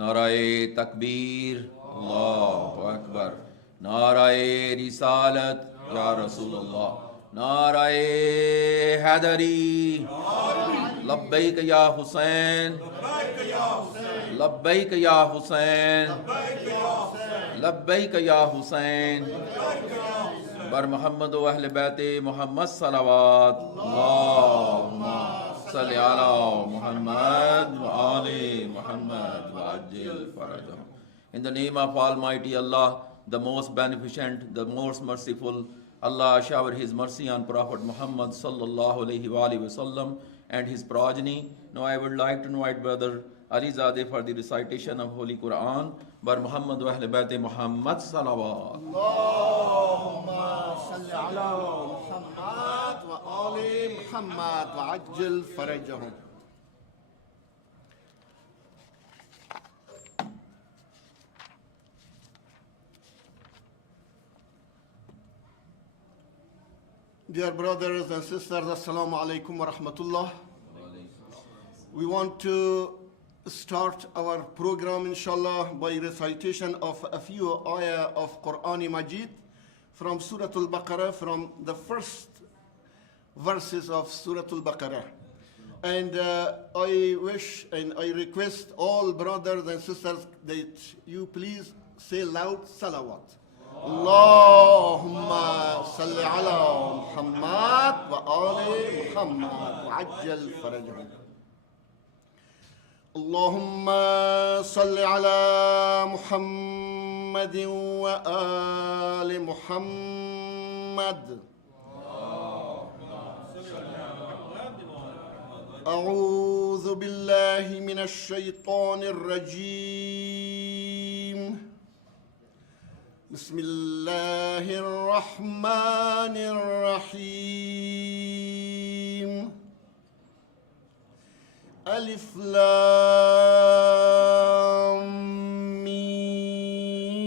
नाराए तकबीर, अल्लाहु अकबर। नाराए रिसालत, या रसूल अल्लाह। नाराए हैदरी, लब्बैक या हुसैन, लब्बैक या हुसैन, लब्बैक या हुसैन। बर मोहम्मद व अहले बैते मोहम्मद सलावत, अल्लाहुम्मा सल्लि अला मुहम्मद व आले मुहम्मद व अज्जिल फरजहum. In the name of Almighty Allah, the most beneficent, the most merciful, Allah shower His mercy on Prophet Muhammad sallallahu alaihi wasallam and his progeny. Now I would like to invite Brother Alizadeh for the recitation of Holy Quran. Bar Muhammad wa Ahle Bayt Muhammad salawat. Allahumma salli ala Muhammad wa ali Muhammad wa ajjil farajahum. Dear brothers and sisters, Assalamu alaikum wa rahmatullah. We want to start our program, inshallah, by recitation of a few ayah of Quran Majid from Surah Al-Baqarah, from the first verses of Surah Al-Baqarah. And I wish and I request all brothers and sisters that you please say loud salawat. Allahumma salli ala Muhammad wa ali Muhammad wa ajjal farajahum. Allahumma salli ala Muhammadin wa ali Muhammad. أعوذ بالله من الشيطان الرجيم. بسم الله الرحمن الرحيم. ألف لام ميم.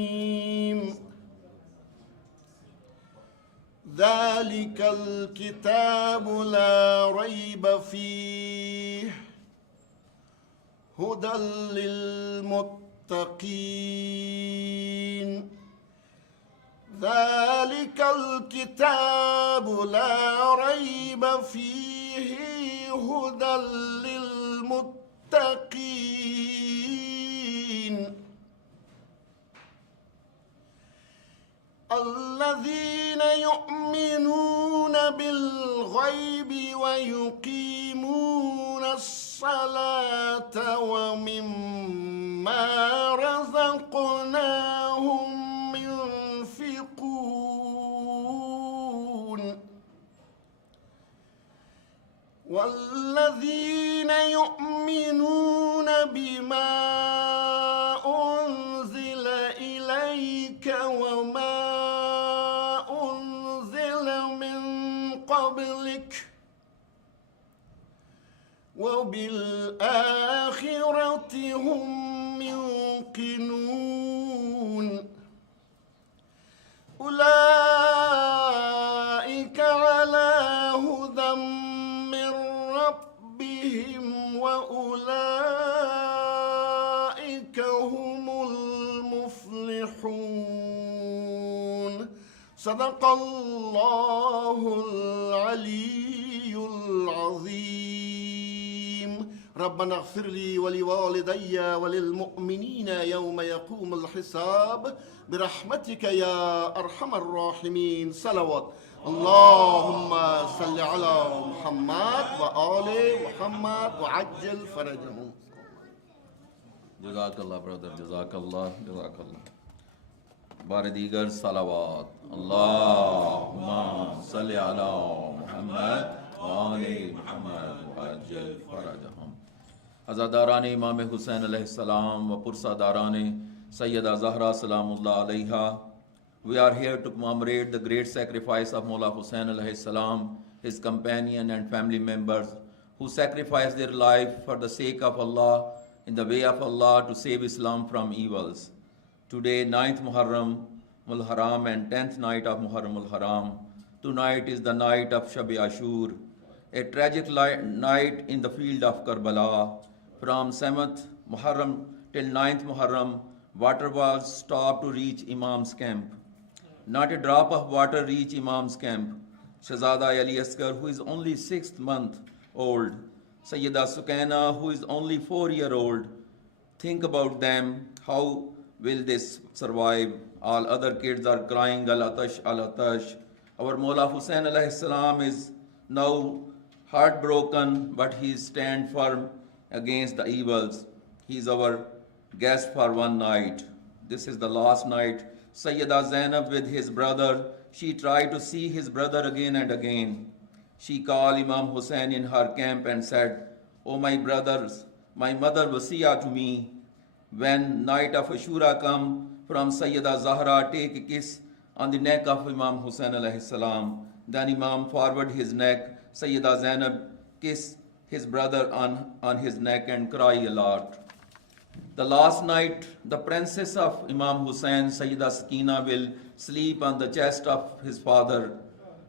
ذلك الكتاب لا ريب فيه هدى للمتقين. ذلك الكتاب لا ريب فيه هدى للمتقين الذين يؤمنون بالغيب ويقيمون الصلاة ومما رزقناهم والذين يؤمنون بما أنزل إليك وما أنزل من قبلك وبالآخرة هم يوقنون. أولئك على هدى من ربهم وأولئك هم المفلحون. صدق الله العلي العظيم. ربنا اغفر لي ولوالدي وللمؤمنين يوم يقوم الحساب برحمتك يا أرحم الراحمين. صلوات. اللهم صل على محمد وآل محمد وعجل فرجهم. Jazakallah brother, Jazakallah, Jazakallah. Baradigar salawat. Allahumma salli ala Muhammad wa ali Muhammad wa ajil farajahum. Azadarane Imam Hussain alayhi salam wa pursadarane Sayyida Zahra salamullah alayha. We are here to commemorate the great sacrifice of Mawla Hussain alayhi salam, his companion and family members who sacrificed their life for the sake of Allah, in the way of Allah, to save Islam from evils. Today, 9th Muharram al-Haram and 10th night of Muharram al-Haram. Tonight is the night of Shab Ashur, a tragic night in the field of Karbala. From 7th Muharram till 9th Muharram, water was stopped to reach Imam's camp. Not a drop of water reached Imam's camp. Shahzada Ali Asghar, who is only 6th month old, Sayyida Sukaina, who is only 4-year-old. Think about them. How will they survive? All other kids are crying, Al-Atash, Al-Atash. Our Mawla Hussain alayhi salam is now heartbroken, but he stands firm against the evils. He is our guest for one night. This is the last night. Sayyida Zainab with his brother, she tried to see his brother again and again. She called Imam Hussain in her camp and said, "Oh my brothers, my mother wasiya to me, when night of Ashura come, from Sayyida Zahra take a kiss on the neck of Imam Hussain alayhi salam." Then Imam forward his neck. Sayyida Zainab kiss his brother on his neck and cry a lot. The last night, the princess of Imam Hussain, Sayyida Sakina, will sleep on the chest of his father.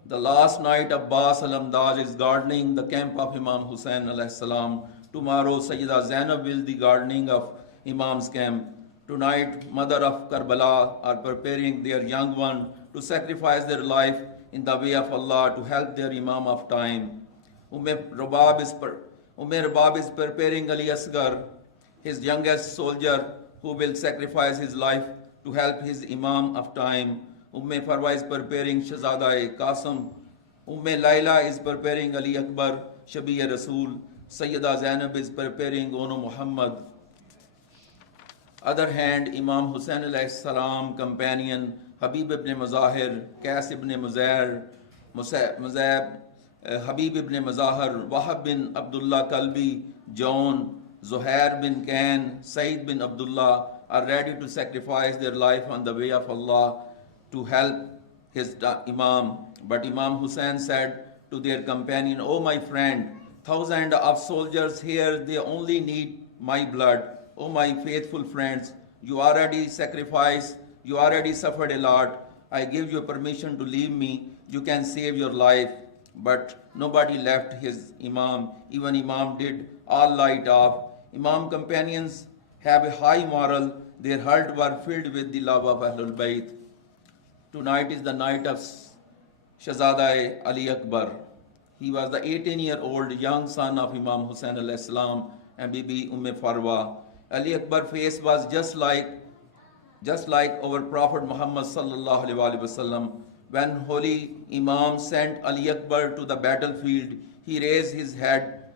The last night, Abbas al-Amdaj is gardening the camp of Imam Hussain alayhi salam. Tomorrow, Sayyida Zainab will be gardening of Imam's camp. Tonight, mother of Karbala are preparing their young one to sacrifice their life in the way of Allah to help their Imam of time. Umm Rabab is preparing Ali Asghar, his youngest soldier, who will sacrifice his life to help his Imam of time. Farwa is preparing Shahzada Kassam. Layla is preparing Ali Akbar, Shabi Rasul. Sayyida Zainab is preparing Ono Muhammad. Other hand, Imam Hussain alayhi salam companion Habib ibn Mazahir, Qais ibn Muzair, Muzab, Habib ibn Mazahir, Wahab bin Abdullah Kalbi, John, Zuhair bin Kain, Said bin Abdullah are ready to sacrifice their life on the way of Allah to help his Imam. But Imam Hussain said to their companion, "Oh my friend, thousands of soldiers here, they only need my blood. Oh my faithful friends, you already sacrificed, you already suffered a lot. I give you permission to leave me. You can save your life." But nobody left his Imam. Even Imam did all light off. Imam companions have a high moral. Their heart were filled with the love of Ahlul Bayt. Tonight is the night of Shahzada Ali Akbar. He was the 18-year-old young son of Imam Hussain alayhi salam and Bibi Farwa. Ali Akbar's face was just like our Prophet Muhammad sallallahu alaihi wasallam. When Holy Imam sent Ali Akbar to the battlefield, he raised his head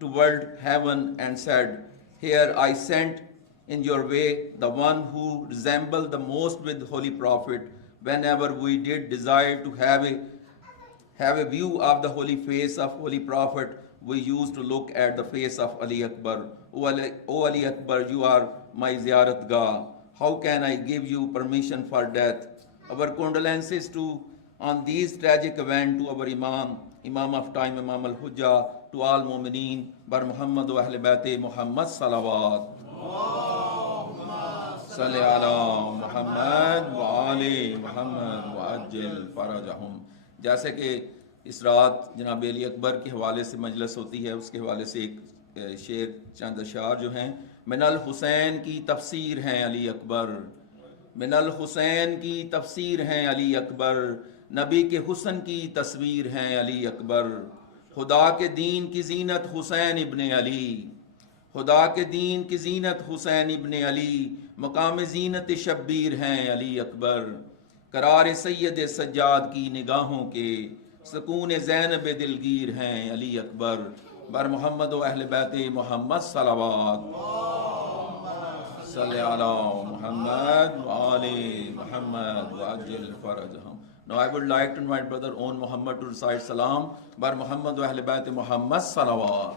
toward heaven and said, "Here I sent in your way the one who resembled the most with Holy Prophet. Whenever we did desire to have a view of the holy face of Holy Prophet, we used to look at the face of Ali Akbar. O Ali Akbar, you are my ziyarat gah. How can I give you permission for death?" Our condolences on these tragic events to our Imam of time, Imam al-Hujjah, to all Mu'mineen, Bar Muhammad wa Ahl Bayt Muhammad salawat. Salli ala Muhammad wa Ali Muhammad wa ajil farajahum. जैसे कि इस रात जनाब अली अकबर के हवाले से मजलिस होती है, उसके हवाले से एक शेर चंद अशार जो हैं, मिनल हुसैन की तफसीर हैं अली अकबर, मिनल हुसैन की तफसीर हैं अली अकबर, नबी के हुस्न की तस्वीर हैं अली अकबर, खुदा के दीन की जीनत हुसैन इब्ने अली, खुदा के दीन की जीनत हुसैन इब्ने अली, मकाम जीनत शब्बीर हैं अली अकबर, करार सैयद सज्जाद की निगाहों के सुकून ज़ैनब दिलगीर हैं अली अकबर। बर मोहम्मद व अहल बैत मोहम्मद सलावत सल्ले अला मुहम्मद व आले मुहम्मद व अज्जिल फरजहम। Now I would like to invite brother On Muhammad to recite salam. Bar Muhammad wa Ahl Bayt Muhammad salawat.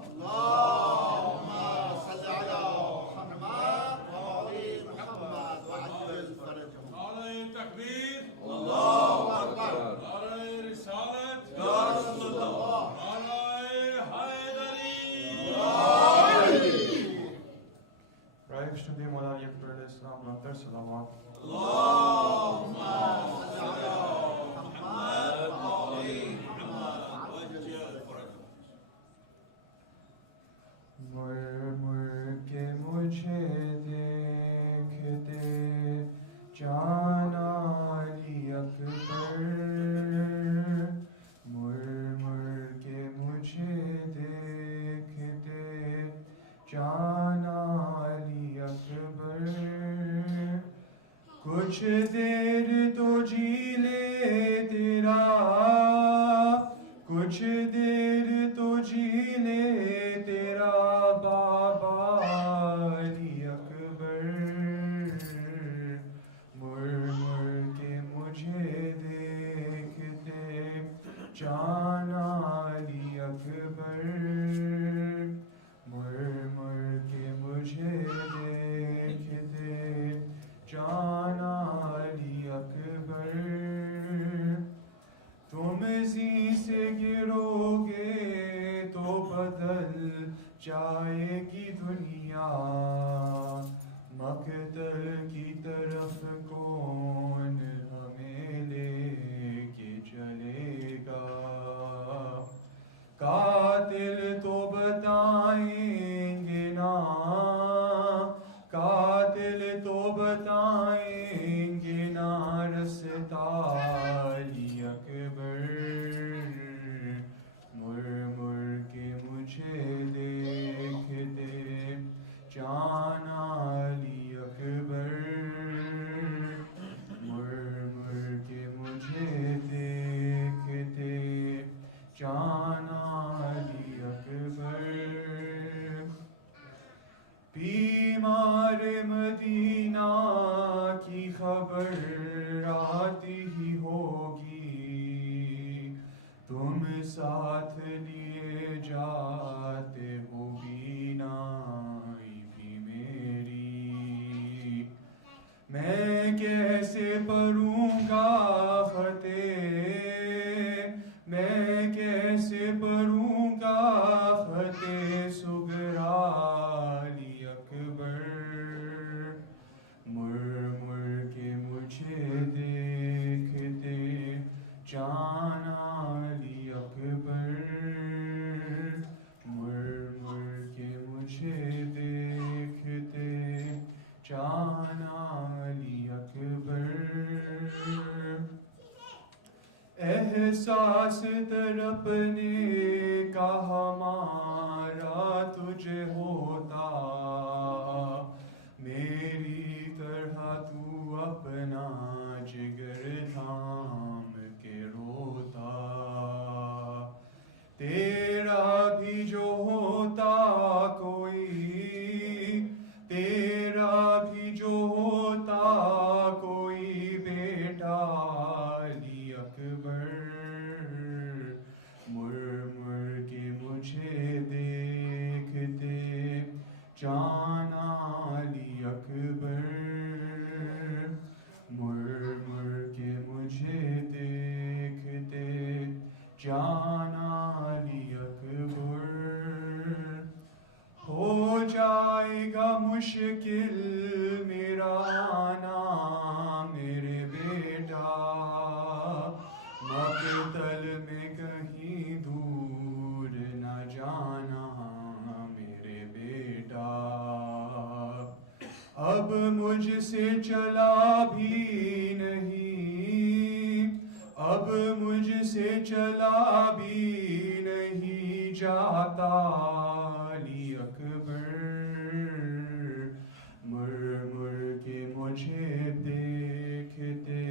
मुझे جانا علی اکبر کچھ دیر تو جی لے تیرا کچھ دیر تو جی لے تیرا بابا علی اکبر مر مر کے مجھے دیکھتے جانا علی اکبر مر مر کے مجھے دیکھتے جانا علی اکبر تم زی سے گرو گے تو بدل جائے گی دنیا مقتل کی طرف کون ہمیں لے کے چلے گا قاتل تو بتائیں گے نا قاتل تو بتائیں گے نا رستا علی اکبر مر مر کے مجھے دیکھتے جانا علی اکبر مر مر کے مجھے دیکھتے جانا علی اکبر بیمار مدینہ کی خبر آتی ہی ہوگی تم ساتھ لیے جاتے ہو بینائی بھی میری میں کیسے پڑھوں گا فتح میں کیسے پڑھوں گا فتح سغرا علی اکبر مر مر کے مجھے دیکھتے جانا علی اکبر مر مر کے مجھے دیکھتے جانا علی اکبر احساس تڑپنے کا ہمارا تجھے ہوتا میری طرح تو اپنا جگر تھام کے روتا تیرا بھی جو ہوتا کوئی تیرا بھی جو ہوتا کوئی بیٹا علی اکبر مر مر کے مجھے دیکھتے جانا علی اکبر مر مر کے مجھے دیکھتے جانا علی اکبر ہو جائے گا مشکل میرا آنا میرے بیٹا مقتل میں کہیں دور نہ جانا میرے بیٹا اب مجھ سے چلا بھی نہیں اب مجھ سے چلا بھی نہیں جاتا علی اکبر مر مر کے مجھے دیکھتے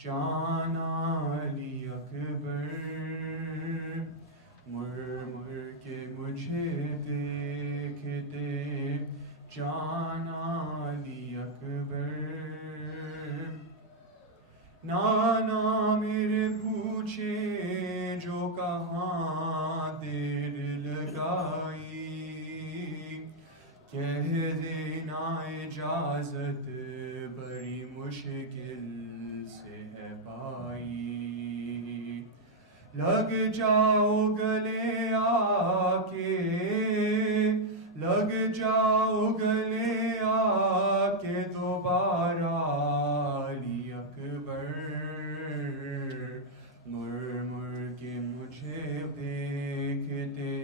جانا علی اکبر مر مر کے مجھے دیکھتے جانا علی اکبر نانا میرے پوچھے جو کہاں دیر لگائی کہہ دینا اجازت بڑی مشکل سے ہے پائی لگ جاؤ گلے آ کے لگ جاؤ گلے آ کے دوبارہ علی اکبر مر مر کے مجھے دیکھتے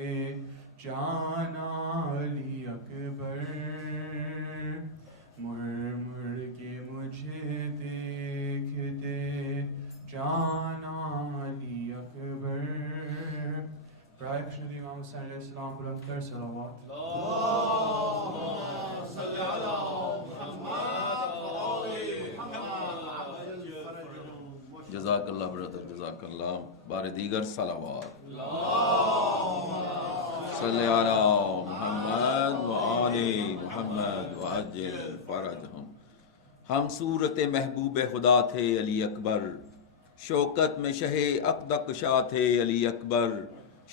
جانا علی اکبر مر مر کے مجھے دیکھتے جانا علی اکبر برائے خوشنودی امام حسین علیہ السلام بلند کر صلوات جزاک اللہ برادر، جزاک اللہ. بار دیگر صلوات. صلی علی محمد و آل محمد وعجل فرجہم. ہم صورت محبوب خدا تھے علی اکبر، شوکت میں شہ عقدق شاہ تھے علی اکبر،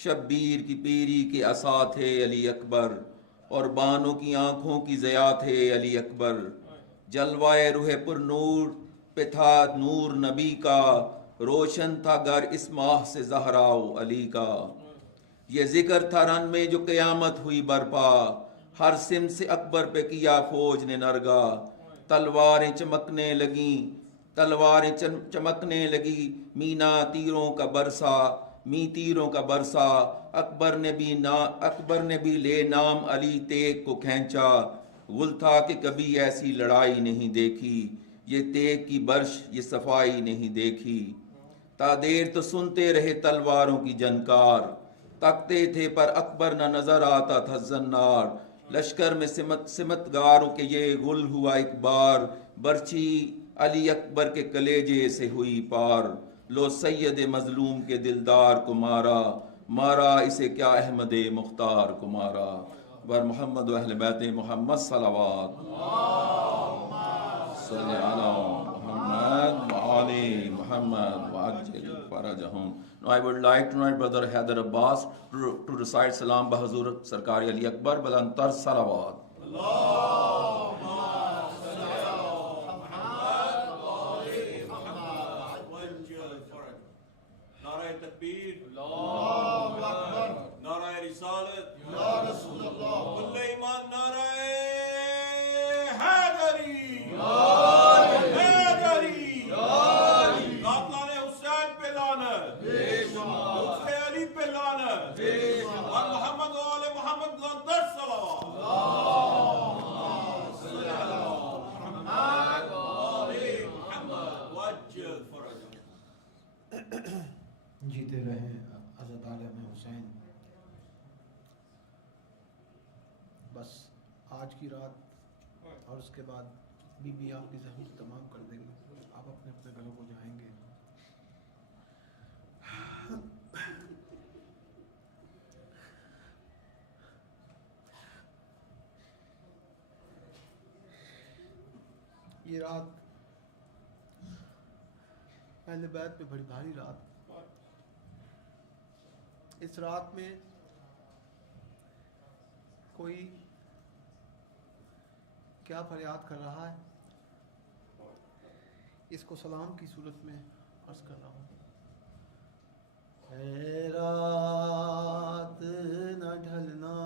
شبیر کی پیری کے عصا تھے علی اکبر، اور بانوں کی آنکھوں کی ضیا تھے علی اکبر. جلوائے روح پر نور پہ تھا نور نبی کا، روشن تھا گر اس ماہ سے زہرا علی کا. یہ ذکر تھا رن میں جو قیامت ہوئی برپا، ہر سم سے اکبر پہ کیا فوج نے نرگا. تلواریں چمکنے لگی مینا تیروں کا برسا، تیروں کا برسا. اکبر نے بھی لے نام علی تیغ کو کھینچا، گل تھا کہ کبھی ایسی لڑائی نہیں دیکھی، یہ تیغ کی برش یہ صفائی نہیں دیکھی. تا دیر تو سنتے رہے تلواروں کی جنکار، تکتے تھے پر اکبر نہ نظر آتا تھا زنار. لشکر میں سمتگاروں کے یہ غل ہوا ایک بار، برچھی علی اکبر کے کلیجے سے ہوئی پار. لو سید مظلوم کے دلدار کو مارا اسے کیا احمد مختار کو مارا. بر محمد و اہل بیت محمد صلوات. صلی علی محمد و آل محمد وعجل فرجہم. Now I would like to invite Brother Haider Abbas to recite Salam Bahazur Sarkari Ali Akbar Balantar Salawat. نعرہ تکبیر، اللہ اکبر، نعرہ رسالت، یا رسول اللہ، کل ایمان، نعرہ حیدری، حیدری، قاتلان حسین پہ لعنت، مقتل علی پہ لعنت، اور محمد و آل محمد لندر صلوات. صلی علی محمد و آل محمد وعجل فرجہم. جیتے رہیں حضرت عالم حسین. بس آج کی رات اور اس کے بعد بی بی آپ کی زحمت تمام کر دیں گے، آپ اپنے اپنے گھروں کو جائیں گے. یہ رات اہل بیت پہ بڑی بھاری رات. اس رات میں کوئی کیا فریاد کر رہا ہے، اس کو سلام کی صورت میں عرض کر رہا ہوں. اے رات نہ ڈھلنا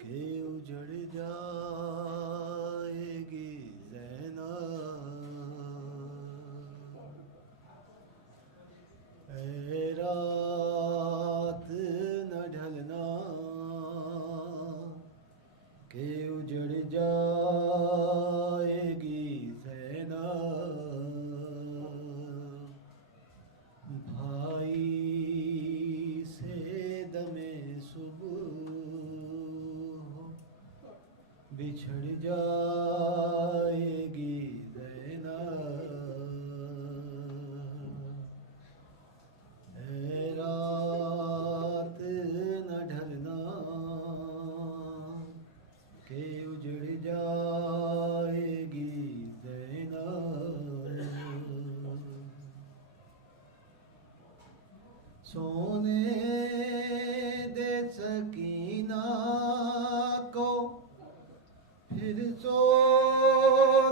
کہ اجڑ جائے گی زینب، اے رات نہ ڈھلنا کہ اجڑ جائے گی زینب. بھائی سے دم صبح بچھڑ جائے گی زینب. اے رات نہ ڈھلنا کہ اجڑ جائے گی زینب. سونے دے سکینہ کو پھر سو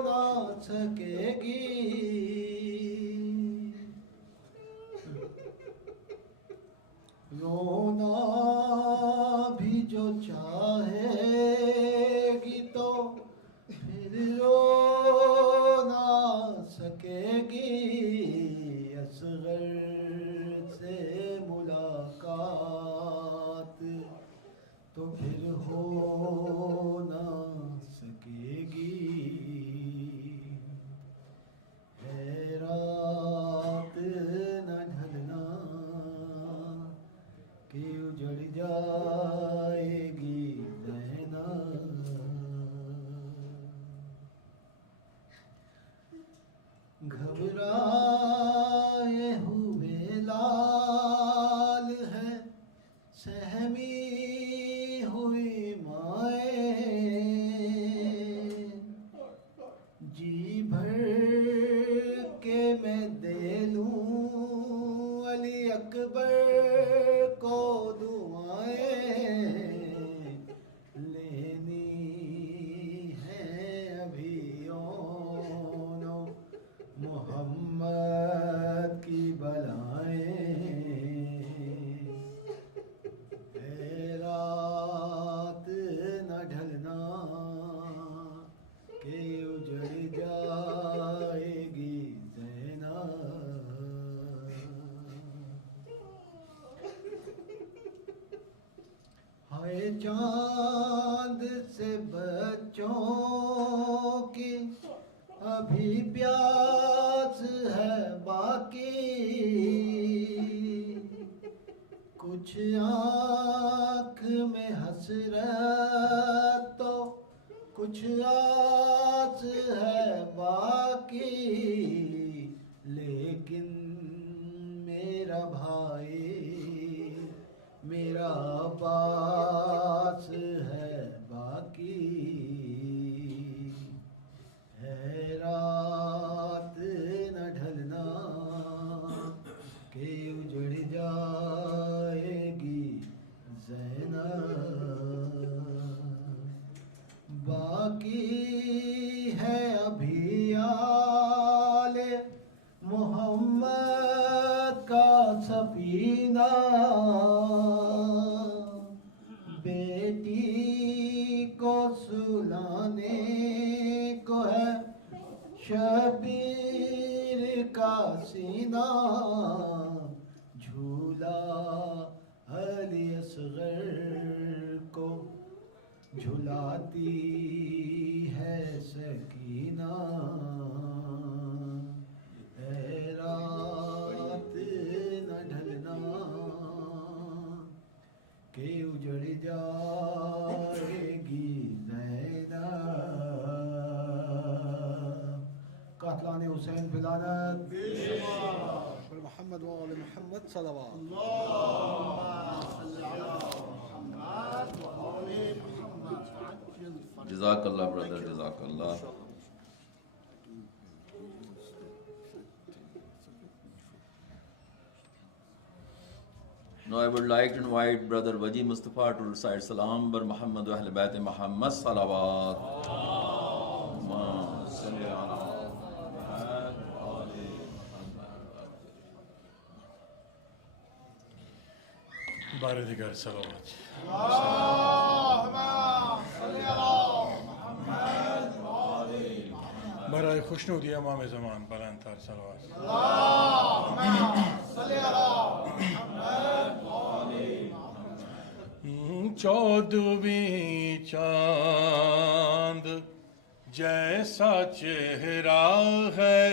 نہ سکے گی، رونا بھی جو چاہے گی تو پھر رو نہ سکے گی. اصغر سے ملاقات تو پھر ہو نہ سکے گی. ہے رات نہ ڈھلنا کہ اجڑ جائے گی زینب. گھبرا ہائے چاند سے بچوں کی ابھی پیاس ہے باقی، کچھ آنکھ میں حسرت تو کچھ آس ہے باقی، لیکن میرا بھائی میرا عباس ہے باقی، ہے رات نہ ڈھلنا کہ اجڑ جائے گی زینب، باقی ہے ابھی آل محمد کا سفینہ، بیٹی کو سلانے کو ہے شبیر کا سینہ، جھولا علی اصغر کو جھلاتی ہے سکینہ، اے رات نہ ڈھلنا کہ اجڑ جائے گی زینب، قاتلان حسین فی لعنت محمد و آل محمد صلوات جزاک اللہ برادر، جزاک اللہ. Now I would like to invite Brother Waji Mustafa to recite Salam bar Muhammad wa Ahl Bayt Muhammad Salawat. Allahumma salli ala Muhammad wa ali Muhammad. بار دیگر صلوات. برای خوشنودی امام زمان بلندتر صلوات. چودویں چاند جیسا چہرہ ہے،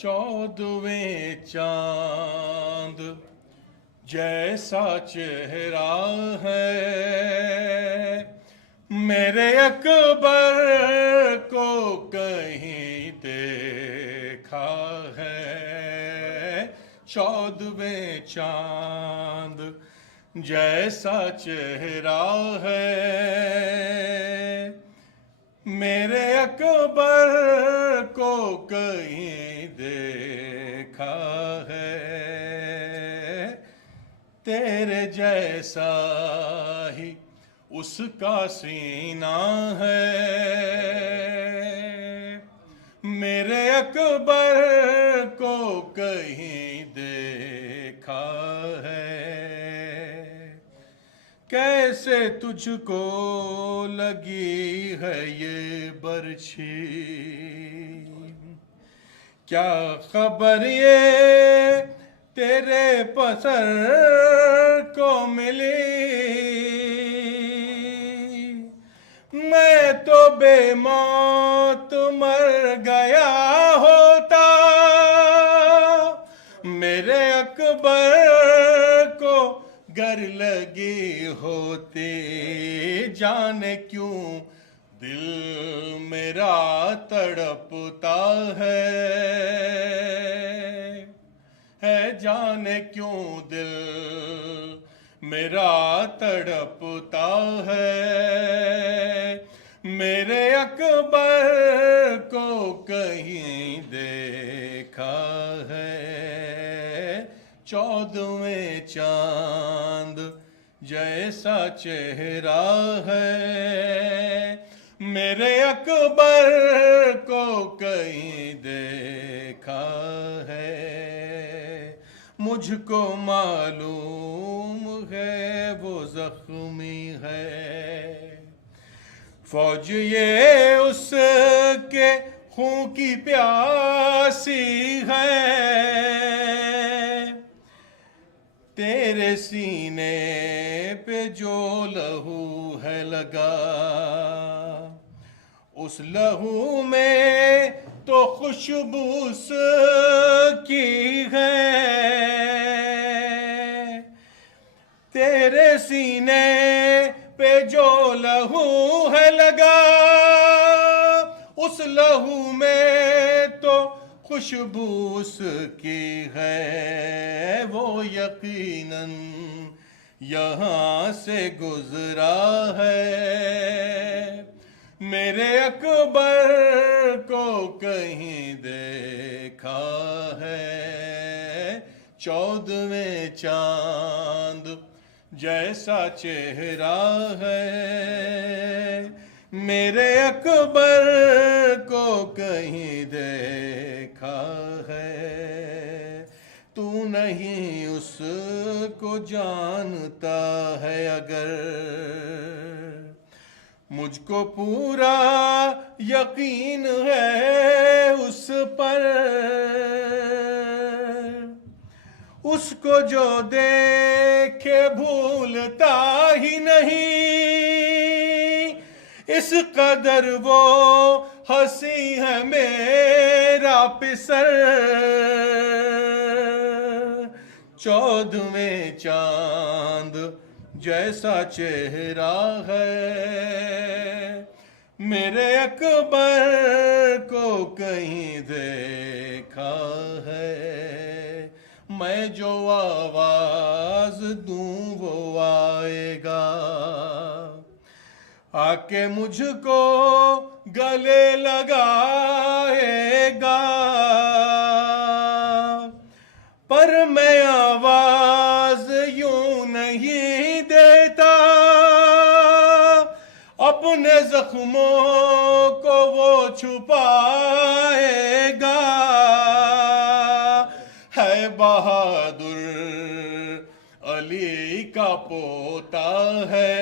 چودویں چاند جیسا چہرہ ہے، میرے اکبر کو کہیں دیکھا ہے، چودویں چاند جیسا چہرہ ہے، میرے اکبر کو کہیں دیکھا ہے، تیرے جیسا ہی اس کا سینہ ہے، میرے اکبر کو کہیں دیکھا ہے، کیسے تجھ کو لگی ہے یہ برچھی، کیا خبر یہ تیرے پسر کو ملی، میں تو بے موت مر گیا ہوتا، میرے اکبر کو گر لگی ہوتی، جانے کیوں دل میرا تڑپتا ہے، جانے کیوں دل میرا تڑپتا ہے، میرے اکبر کو کہیں دیکھا ہے، چودویں چاند جیسا چہرہ ہے، میرے اکبر کو کہیں دیکھا ہے، مجھ کو معلوم ہے وہ زخمی ہے، فوج یہ اس کے خون کی پیاسی ہے، تیرے سینے پہ جو لہو ہے لگا اس لہو میں تو خوشبو اس کی ہے تیرے سینے پہ جو لہو ہے لگا اس لہو میں تو خوشبو اس کی ہے وہ یقیناً یہاں سے گزرا ہے میرے اکبر کو کہیں دیکھا ہے 14ویں چاند جیسا چہرہ ہے میرے اکبر کو کہیں دیکھا ہے تو نہیں اس کو جانتا ہے اگر مجھ کو پورا یقین ہے اس پر اس کو جو دیکھے بھولتا ہی نہیں اس قدر وہ ہنسی ہے میرا پسر 14ویں چاند جیسا چہرہ ہے میرے اکبر کو کہیں دیکھا ہے میں جو آواز دوں وہ آئے گا آ کے مجھ کو گلے لگائے گا پر میں آواز یوں نہیں دیتا اپنے زخموں کو وہ چھپائے گا ہے بہادر علی کا پوتا ہے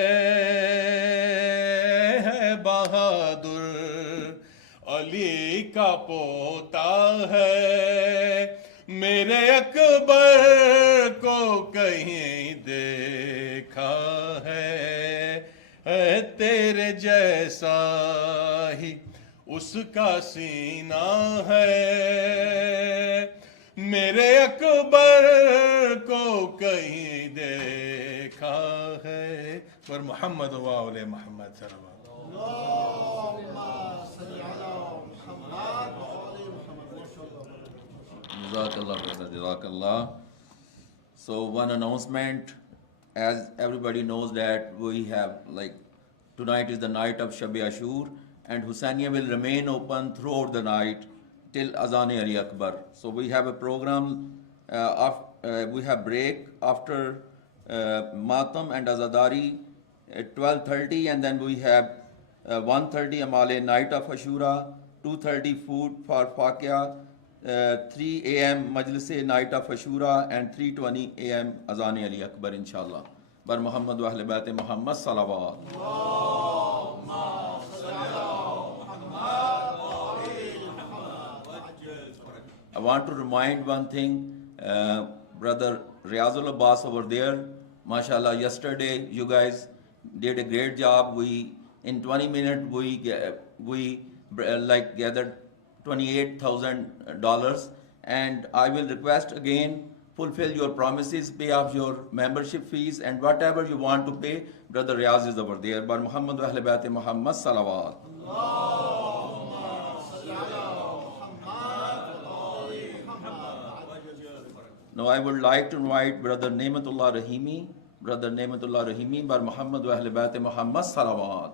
بہادر علی کا پوتا ہے میرے اکبر کو کہیں دیکھا ہے تیرے جیسا ہی اس کا سینہ ہے میرے اکبر کو کہیں دیکھا ہے پر محمد و آل محمد صلی اللہ Jazakallah. So one announcement, as everybody knows that we have, like, tonight is the night of Shab Ashur and Hussaini will remain open throughout the night till Azan-e-Ali Akbar. So we have a program, we have break after Matam and Azadari at 12:30 and then we have 1:30 Amale night of Ashura, 2:30 food for Faqia, 3 a.m. Majlis night of Ashura and 3:20 a.m. Azan-e-Ali Akbar inshallah. Bar Muhammad wa Ahl Bait Muhammad salawat. I want to remind one thing, Brother Riazul Abbas over there, mashallah, yesterday you guys did a great job. In 20 minutes we gathered $28,000 and I will request again, fulfill your promises, pay off your membership fees and whatever you want to pay, Brother Riaz is over there. Bar Muhammad wa Ahl Bait Muhammad salawat. Now I would like to invite Brother Nematullah Rahimi, Bar Muhammad wa Ahl Bait Muhammad salawat.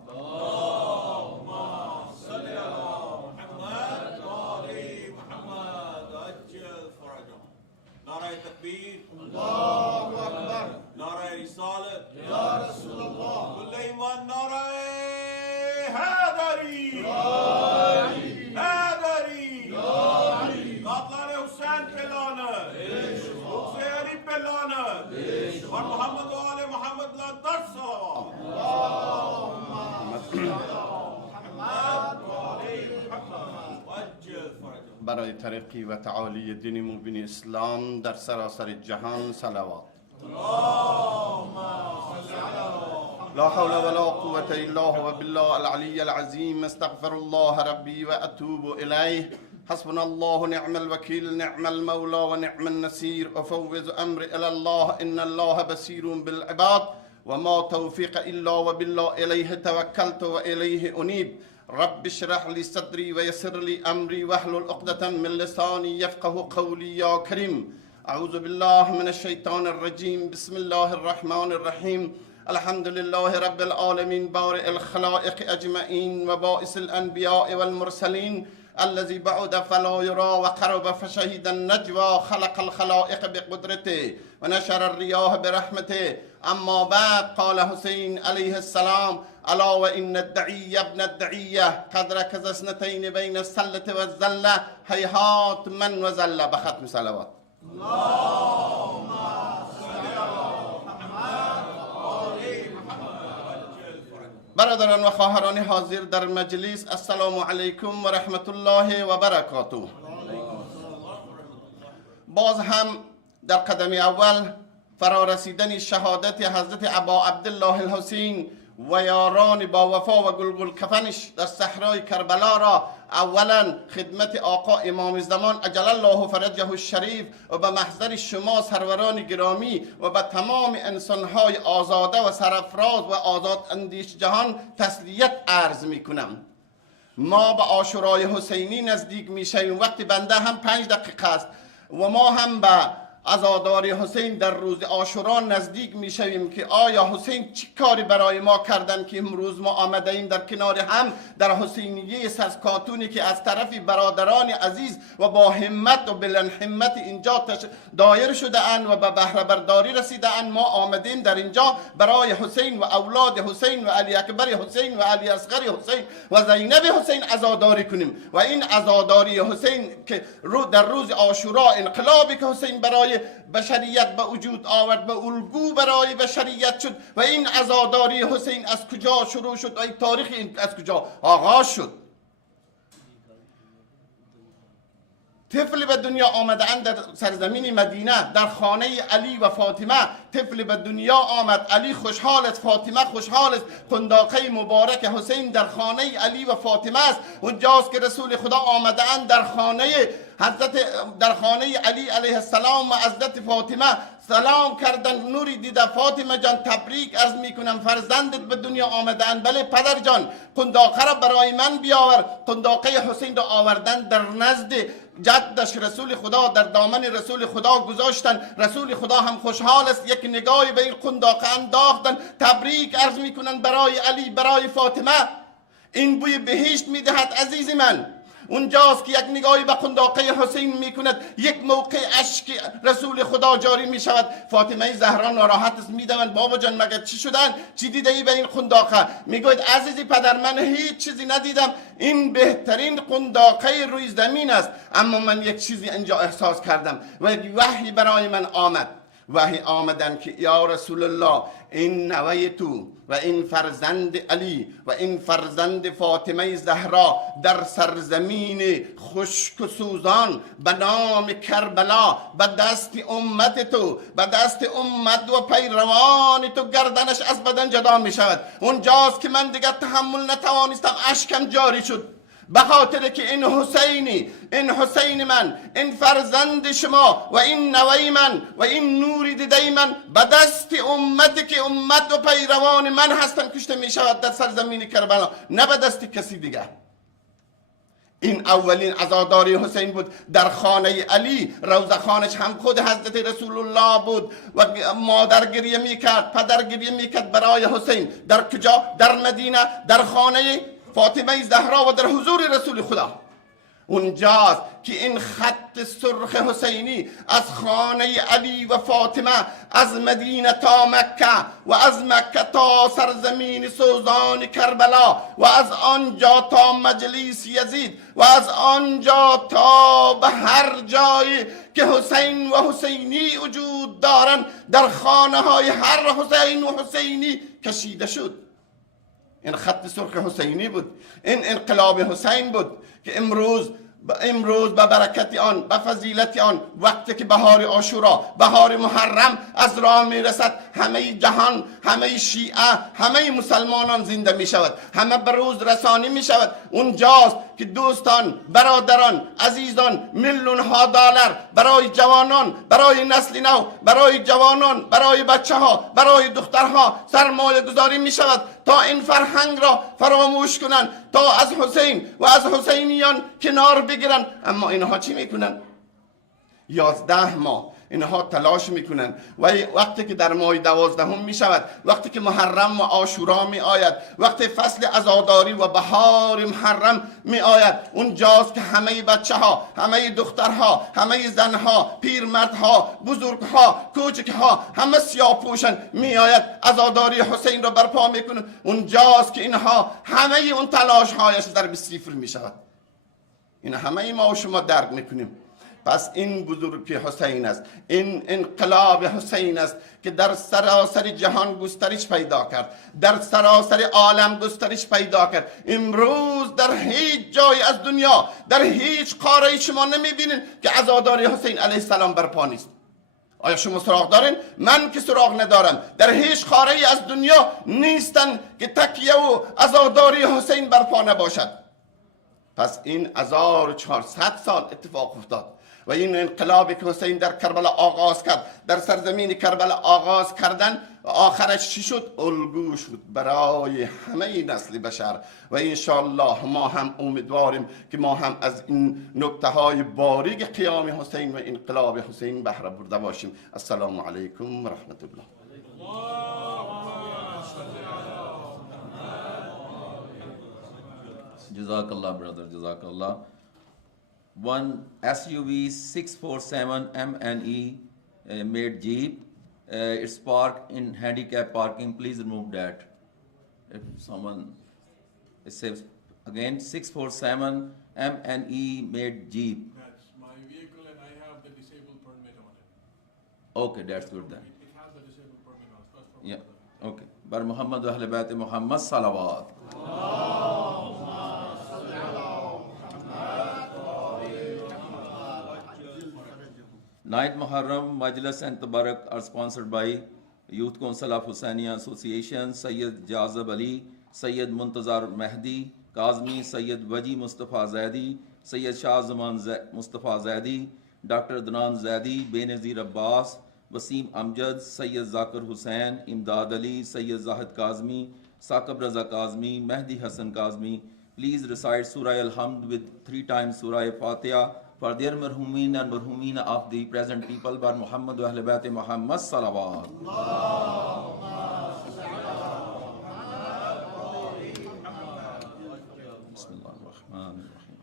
برای ترقی و تعالی دین مبین اسلام در سراسر جهان صلوات. لا حول ولا قوة إلا هو بالله العلي العظيم. استغفر الله ربي وأتوب إليه. حسبنا الله نعم الوكيل نعم المولى ونعم النصير. أفوض أمري إلى الله إن الله بصير بالعباد وما توفيق إلا وبالله إليه توكلت وإليه أنيب. رب اشرح لي صدري ويسر لي أمري واحلل عقدة من لساني يفقه قولي يا كريم. أعوذ بالله من الشيطان الرجيم. بسم الله الرحمن الرحيم. الحمد لله رب العالمين بارئ الخلائق أجمعين وبائس الأنبياء والمرسلين الذي بعد فلا يرى وقرب فشهد النجوى خلق الخلائق بقدرته ونشر الرياح برحمته. أما بعد قال حسين عليه السلام ألا وإن الدعي ابن الدعية قد ركز اثنتين بين السلة والزلة هيهات من وزلة. بختم صلوات. برادران و خواهران حاضر در مجلس، السلام علیکم و رحمت الله و برکاته. باز هم در قدم اول فرارسیدن شهادت حضرت ابا عبدالله الحسین و یاران با وفا و گلگل کفنش در صحرای کربلا را اولا خدمت آقا امام زمان عجل الله فرجه الشریف و به محضر شما سروران گرامی و به تمام انسانهای آزاده و سرافراز و آزاد اندیش جهان تسلیت عرض می کنم. ما به عاشورای حسینی نزدیک می شویم. وقتی بنده هم 5 دقیقه است و ما هم به عزاداری حسین در روز عاشورا نزدیک می شویم که آیا حسین چی کاری برای ما کردن که امروز ما آمده ایم در کنار هم در حسینیه ساسکاتونی که از طرف برادران عزیز و با همت و بلند همت اینجا دایر شده اند و به بهره برداری رسیده اند. ما آمدیم در اینجا برای حسین و اولاد حسین و علی اکبر حسین و علی اصغر حسین و زینب حسین عزاداری کنیم و این عزاداری حسین که در روز عاشورا انقلابی که حسین برای بشریت به وجود آورد به الگو برای بشریت شد و این عزاداری حسین از کجا شروع شد و این تاریخ از کجا آغاز شد. طفل به دنیا آمده اند در سرزمین مدینه در خانه علی و فاطمه. طفل به دنیا آمد، علی خوشحال است، فاطمه خوشحال است. قنداقه مبارک حسین در خانه علی و فاطمه است. اونجاست که رسول خدا آمده اند در خانه علی علیه السلام و حضرت فاطمه سلام کردن. نوری دیده فاطمه جان تبریک عرض میکنم فرزندت به دنیا آمدن. بله پدر جان قنداقه را برای من بیاور. قنداقه حسین را آوردن در نزد جدش رسول خدا در دامن رسول خدا گذاشتن. رسول خدا هم خوشحال است. یک نگاهی به این قنداقه انداختن. تبریک عرض میکنن برای علی برای فاطمه. این بوی بهشت میدهد عزیز من. اونجاست که یک نگاهی به قنداقه حسین میکند. یک موقع اشک رسول خدا جاری میشود. فاطمه زهرا ناراحت است. میدوند بابا جان مگه چی شدن؟ چی دیده ای به این قنداقه؟ میگوید عزیزی پدر من هیچ چیزی ندیدم. این بهترین قنداقه روی زمین است. اما من یک چیزی اینجا احساس کردم و یک وحی برای من آمد. وحی آمدن که یا رسول الله این نوه تو و این فرزند علی و این فرزند فاطمه زهرا در سرزمین خشک و سوزان به نام کربلا به دست امت تو به دست امت و پیروان تو گردنش از بدن جدا می شود. اونجاست که من دیگر تحمل نتوانستم. اشکم جاری شد به خاطر که این حسینی، این حسین من، این فرزند شما و این نوی من و این نوری دیده من به دست امتی که امت و پیروان من هستن کشته می شود در سرزمین کربلا، نه به دست کسی دیگر. این اولین عزاداری حسین بود در خانه علی. روضه هم خود حضرت رسول الله بود و مادر گریه میکرد، پدر گریه میکرد برای حسین. در کجا؟ در مدینه، در خانه فاطمه زهرا و در حضور رسول خدا. اونجاست که این خط سرخ حسینی از خانه علی و فاطمه، از مدینه تا مکه و از مکه تا سرزمین سوزان کربلا و از آنجا تا مجلس یزید و از آنجا تا به هر جایی که حسین و حسینی وجود دارند در خانه های هر حسین و حسینی کشیده شد. این خط سرخ حسینی بود. این انقلاب حسین بود که امروز امروز به برکت آن، به فضیلت آن، وقتی که بهار عاشورا، بهار محرم از راه میرسد، همه جهان، همه شیعه، همه مسلمانان زنده می شود، همه به روز رسانی می شود. اونجاست که دوستان، برادران، عزیزان، میلیون ها دلار برای جوانان، برای نسل نو، برای جوانان، برای بچه ها، برای دخترها سرمایه گذاری می شود تا این فرهنگ را فراموش کنند، تا از حسین و از حسینیان کنار بگیرن. اما اینها چی میکنن؟ 11 ماه اینها تلاش میکنن و وقتی که در ماه 12 می شود، وقتی که محرم و عاشورا می آید، وقتی فصل عزاداری و بهار محرم می آید، اونجاست که همه بچه ها، همه دخترها، همه زنها، پیرمردها، بزرگها، کوچکها، همه سیاه پوشن می آید، عزاداری حسین را برپا میکنن. اونجاست که اینها همه اون تلاش هایش در به صفر می شود. این همه ما و شما درک میکنیم. پس این بزرگی حسین است، این انقلاب حسین است که در سراسر جهان گسترش پیدا کرد، در سراسر عالم گسترش پیدا کرد. امروز در هیچ جای از دنیا، در هیچ قاره شما نمیبینید که عزاداری حسین علیه السلام برپا نیست. آیا شما سراغ دارین؟ من که سراغ ندارم. در هیچ قاره از دنیا نیستن که تکیه و عزاداری حسین برپا نباشد. پس این 1400 سال اتفاق افتاد و این انقلابی که حسین در کربلا آغاز کرد، در سرزمین کربلا آغاز کردن، آخرش چی شد؟ الگو شد برای همه نسل بشر. و انشاءالله ما هم امیدواریم که ما هم از این نکته های باریک قیام حسین و انقلاب حسین بهره برده باشیم. السلام علیکم و رحمت الله. Jazakallah, brother, Jazakallah. One SUV 647 MNE made Jeep. It's parked in handicap parking. Please remove that. If someone, it says again 647 MNE made Jeep. That's my vehicle and I have the disabled permit on it. Okay, that's good then. It has the disabled permit on it. First from Yeah. Okay. Bar Muhammad wa Ahl Bayt Muhammad salawat. Ninth Muharram Majlis and Tabarak are sponsored by Youth Council of Hussaini Association, Sayyid Jazab Ali, Sayyid Muntazar Mehdi, Kazmi, Sayyid Waji Mustafa Zaidi, Sayyid Shah Zaman Mustafa Zaidi, Dr. Adnan Zaidi, Benazir Abbas, Wasim Amjad, Sayyid Zakir Hussain, Imdad Ali, Sayyid Zahid Kazmi, Saqib Raza Kazmi, Mehdi Hassan Kazmi. Please recite Surah Al-Hamd with 3 times Surah Fatiha for their marhumin and marhumina of the present people. Bar Muhammad wa Ahl Bayt Muhammad salawat. Bismillahir-Rahmanir-Rahim.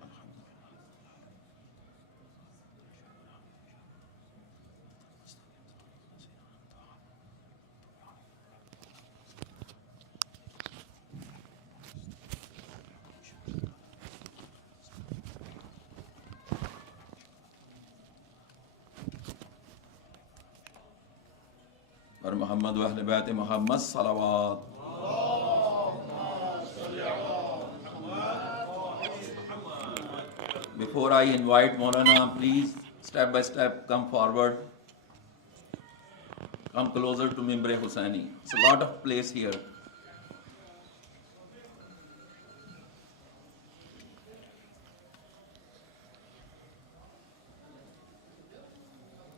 Bar Muhammad wa Ahl Bayt Muhammad salawat. Before I invite Maulana, please step by step come forward. Come closer to Mimbre Hussaini. It's a lot of place here.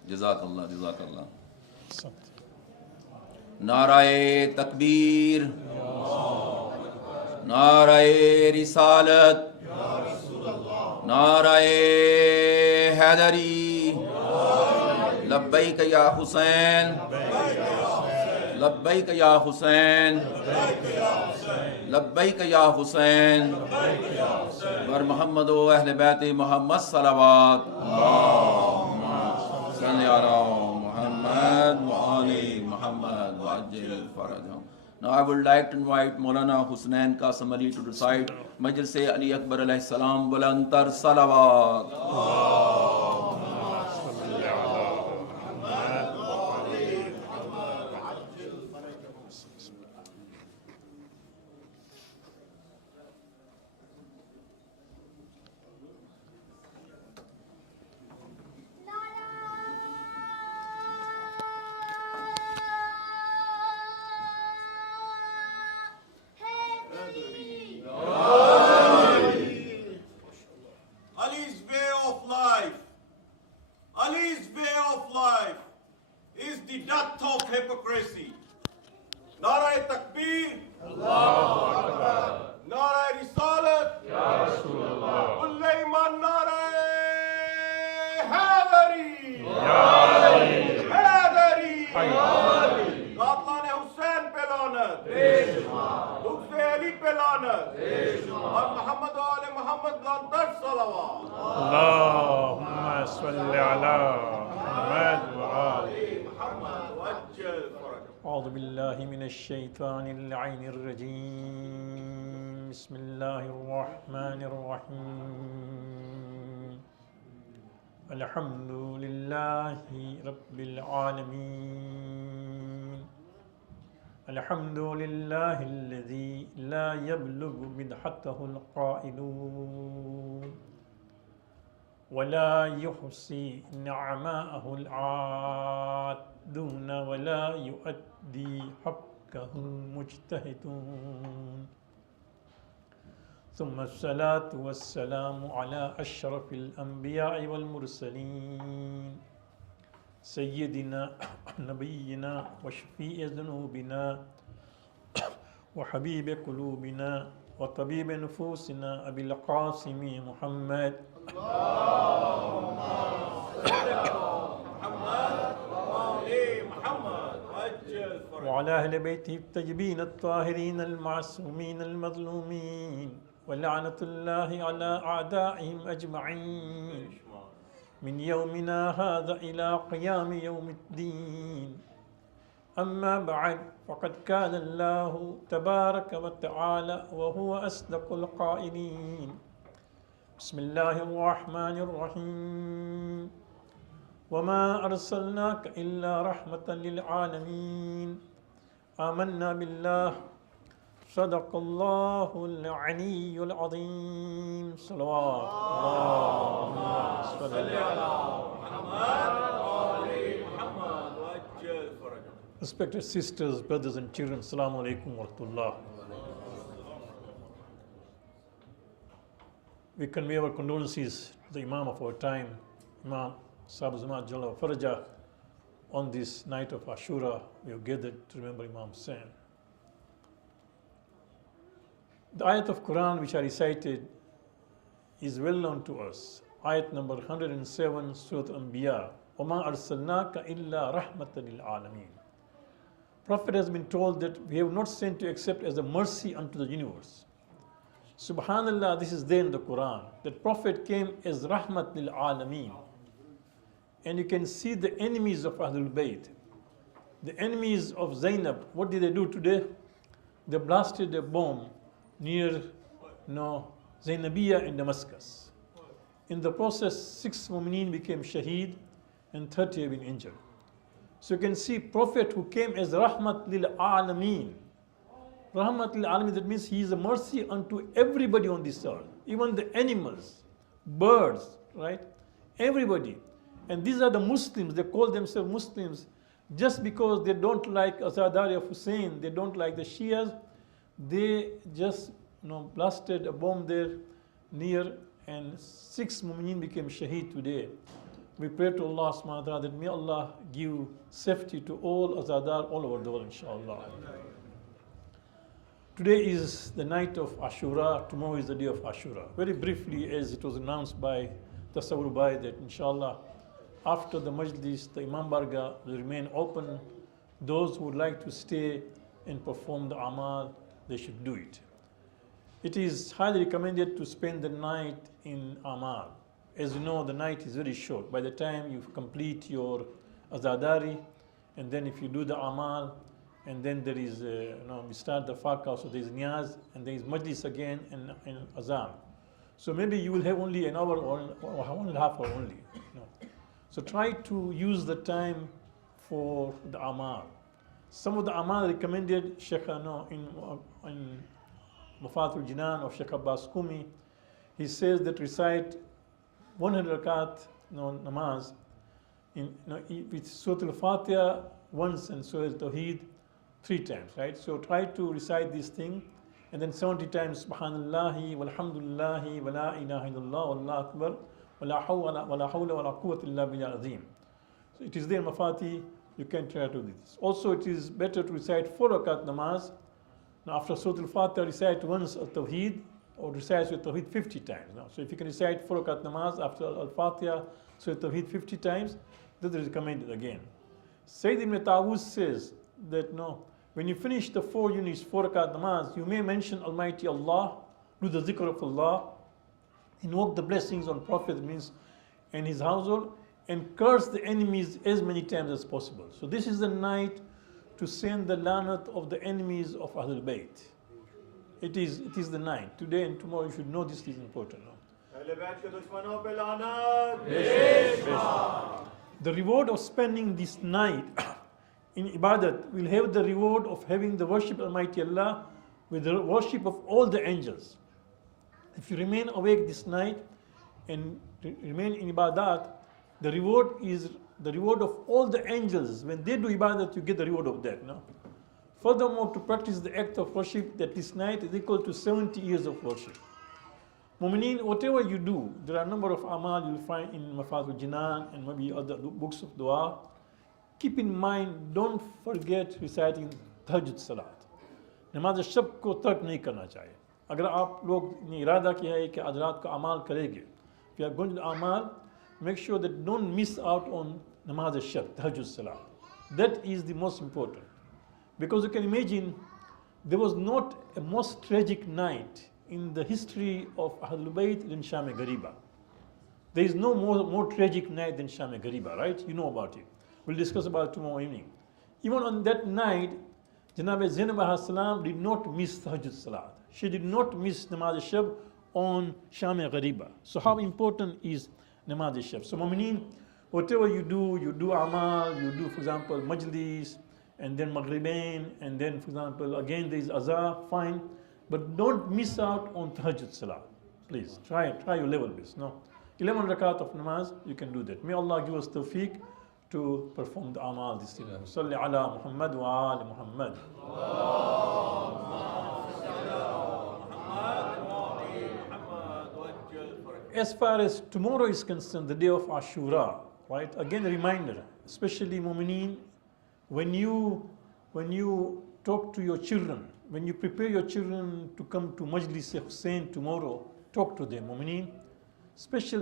Jazakallah, Jazakallah. नाराए तकबीर, नाराए रिसालत, नाराए हैदरी, लब्बैक या हुसैन, लब्बैक या हुसैन, लब्बैक या हुसैन, वर मोहम्मद व अहले बैत मोहम्मद सलावत, सल्लल्लाहु अलैहि Muhammad wa Ali Muhammad wa ajil farajahum. Now I would like to invite Maulana Husnain Kassam Ali to recite Majlis Ali Akbar alayhi salam bulantar salawat. नाराए तकबीर, नाराए रिसालत, कुल्ले ईमान, नाराए हैदरी, कातलाने हुसैन पे लानत, दुख्ते अली पे लानत, और मोहम्मद व आले मोहम्मद लानत सलावत। अल्लाहुम्मा सल्लि अला मुहम्मद व आलि मोहम्मद वज्जल फरज। अऊज़ु बिल्लाहि मिनश शैतानिर लअीनिर रजीम। बिस्मिल्लाहिर रहमानिर रहीम। अल्हम्दुलिल्लाहि रब्बिल आलमीन। अल्हम्दुलिल्लाहिल्लज़ी ला यब्लुगु मिदहतहुल क़ाइलून वला युहसी निअमाअहुल आद्दून वला युअद्दी हक़्क़हु मुज्तहिदून। सुम्मा अस्सलातु वस्सलामु अला अशरफिल अंबियाइ वल मुरसलीन सय्यिदिना नबिय्यिना व शफ़ीइ ज़ुनूबिना व हबीब क़ुलूबिना व तबीब नुफूसिना अबिल क़ासिम मुहम्मद व अला अहलि बैतिही अत्तय्यबीन अत्ताहिरीन अल-मासूमीन अल-मज़लूमीन व लअनतुल्लाहि अला अअदाइहिम अजमईन मिन यौमिना हाज़ा इला क़ियामि यौमिद्दीन। अम्मा बअद फ़क़द कान अल्लाहु तबारक व तआला व हुवा अस्दक़ुल क़ाइलीन। बिस्मिल्लाहिर रहमानिर रहीम। वमा अर्सलनाक इल्ला रहमतन लिल आलमीन। आमन्ना बिल्लाह सदक़ल्लाहुल अलिय्युल अज़ीम। सल्लल्लाहु अलैहि वसल्लम। Respected sisters, brothers and children, Assalamu alaikum wa rahmatullah. We convey our condolences to the Imam of our time, Imam Sabu Zaman Jalla Faraja. On this night of Ashura, we have gathered to remember Imam Hussain. The ayat of Quran which I recited is well known to us. Ayat number 107, Surah Anbiya. وَمَا أَرْسَلْنَاكَ إِلَّا رَحْمَةً لِلْعَالَمِينَ. Prophet has been told that we have not sent you except as a mercy unto the universe. Subhanallah, this is there in the Quran. That Prophet came as Rahmat lil Alameen. And you can see the enemies of Ahlul Bayt. The enemies of Zainab, what did they do today? They blasted a bomb near Zainabiyya in Damascus. In the process, 6 mu'mineen became shaheed and 30 have been injured. So you can see Prophet who came as Rahmat lil Alameen. Rahmat lil Alameen, that means he is a mercy unto everybody on this earth. Even the animals, birds, right? Everybody. And these are the Muslims, they call themselves Muslims just because they don't like Azadari of Hussein, they don't like the Shias. They just blasted a bomb there near, and 6 mu'mineen became shaheed today. We pray to Allah subhanahu wa ta'ala that may Allah give safety to all Azadar all over the world, inshallah. Today is the night of Ashura, tomorrow is the day of Ashura. Very briefly, as it was announced by Tasawwur Bhai, that inshallah, after the majlis, the Imam Barga will remain open. Those who would like to stay and perform the amal, they should do it. It is highly recommended to spend the night in amal. As you know, the night is very short. By the time you complete your azadari, and then if you do the amal, and then there is, we start the faqah, so there is niyaz, and there is majlis again, and azan. So maybe you will have only an hour or 1.5 hours only. So try to use the time for the amal. Some of the amal recommended, Shaykh in Mufatul Jinan of Shaykh Abbas Kumi, he says that recite 100 rakat namaz with Surah Al-Fatiha once and Surah Al-Tawheed 3 times, right? So try to recite this thing, and then 70 times Subhanallahi walhamdulillahi wa la ilaha illallah wallahu akbar wa la hawla wa la quwwata illa billah azim. So it is there in Mafati you can try to do this. Also, it is better to recite 4 rakat namaz. Now, after Surah Al-Fatiha, recite once Al-Tawheed, or recite Surah Al-Tawheed 50 times. Now, so if you can recite 4 rakat namaz after Al-Fatiha, Surah Al-Tawheed 50 times, that is recommended again. Sayyid ibn Tawus says that no, when you finish the 4 units, 4 rakat namaz, you may mention Almighty Allah, do the zikr of Allah, invoke the blessings on Prophet, means, and his household, and curse the enemies as many times as possible. So this is the night to send the lanat of the enemies of Ahlul Bayt. It is the night. Today and tomorrow you should know this is important. The reward of spending this night in ibadat will have the reward of having the worship of Almighty Allah with the worship of all the angels. If you remain awake this night and remain in ibadat, the reward is the reward of all the angels. When they do ibadat, you get the reward of that. No? Furthermore, to practice the act of worship that this night is equal to 70 years of worship. Mu'mineen, whatever you do, there are a number of amal you'll find in Mafazul Jinan and maybe other books of dua. Keep in mind, don't forget reciting Tahajjud Salat. नमाज शब को तर्क नहीं करना चाहिए. अगर आप लोग ने इरादा किया है कि आज रात को अमाल करेंगे, if you are going to amal, make sure that don't miss out on namaz shab, tahajjud salat. That is the most important. Because you can imagine, there was not a most tragic night in the history of Ahlul Bayt than Sham-e Ghariba. There is no more tragic night than Sham-e Ghariba, right? You know about it. We'll discuss about it tomorrow evening. Even on that night, Janab Zainab alayhi salam did not miss tahajjud salat. She did not miss namaz shab on Sham-e Ghariba. So how important is namaz shab? So mu'mineen, whatever you do amal, you do, for example, majlis, and then maghribain, and then, for example, again there is azah, fine. But don't miss out on tahajjud salat. Please, try your level best. No? 11 rakat of namaz, you can do that. May Allah give us tawfiq to perform the amal this evening. Salli ala Muhammad wa ali Muhammad. As far as tomorrow is concerned, the day of Ashura, right? Again, a reminder, especially mu'mineen, when you talk to your children, when you prepare your children to come to Majlis Hussain tomorrow, talk to them, mu'mineen.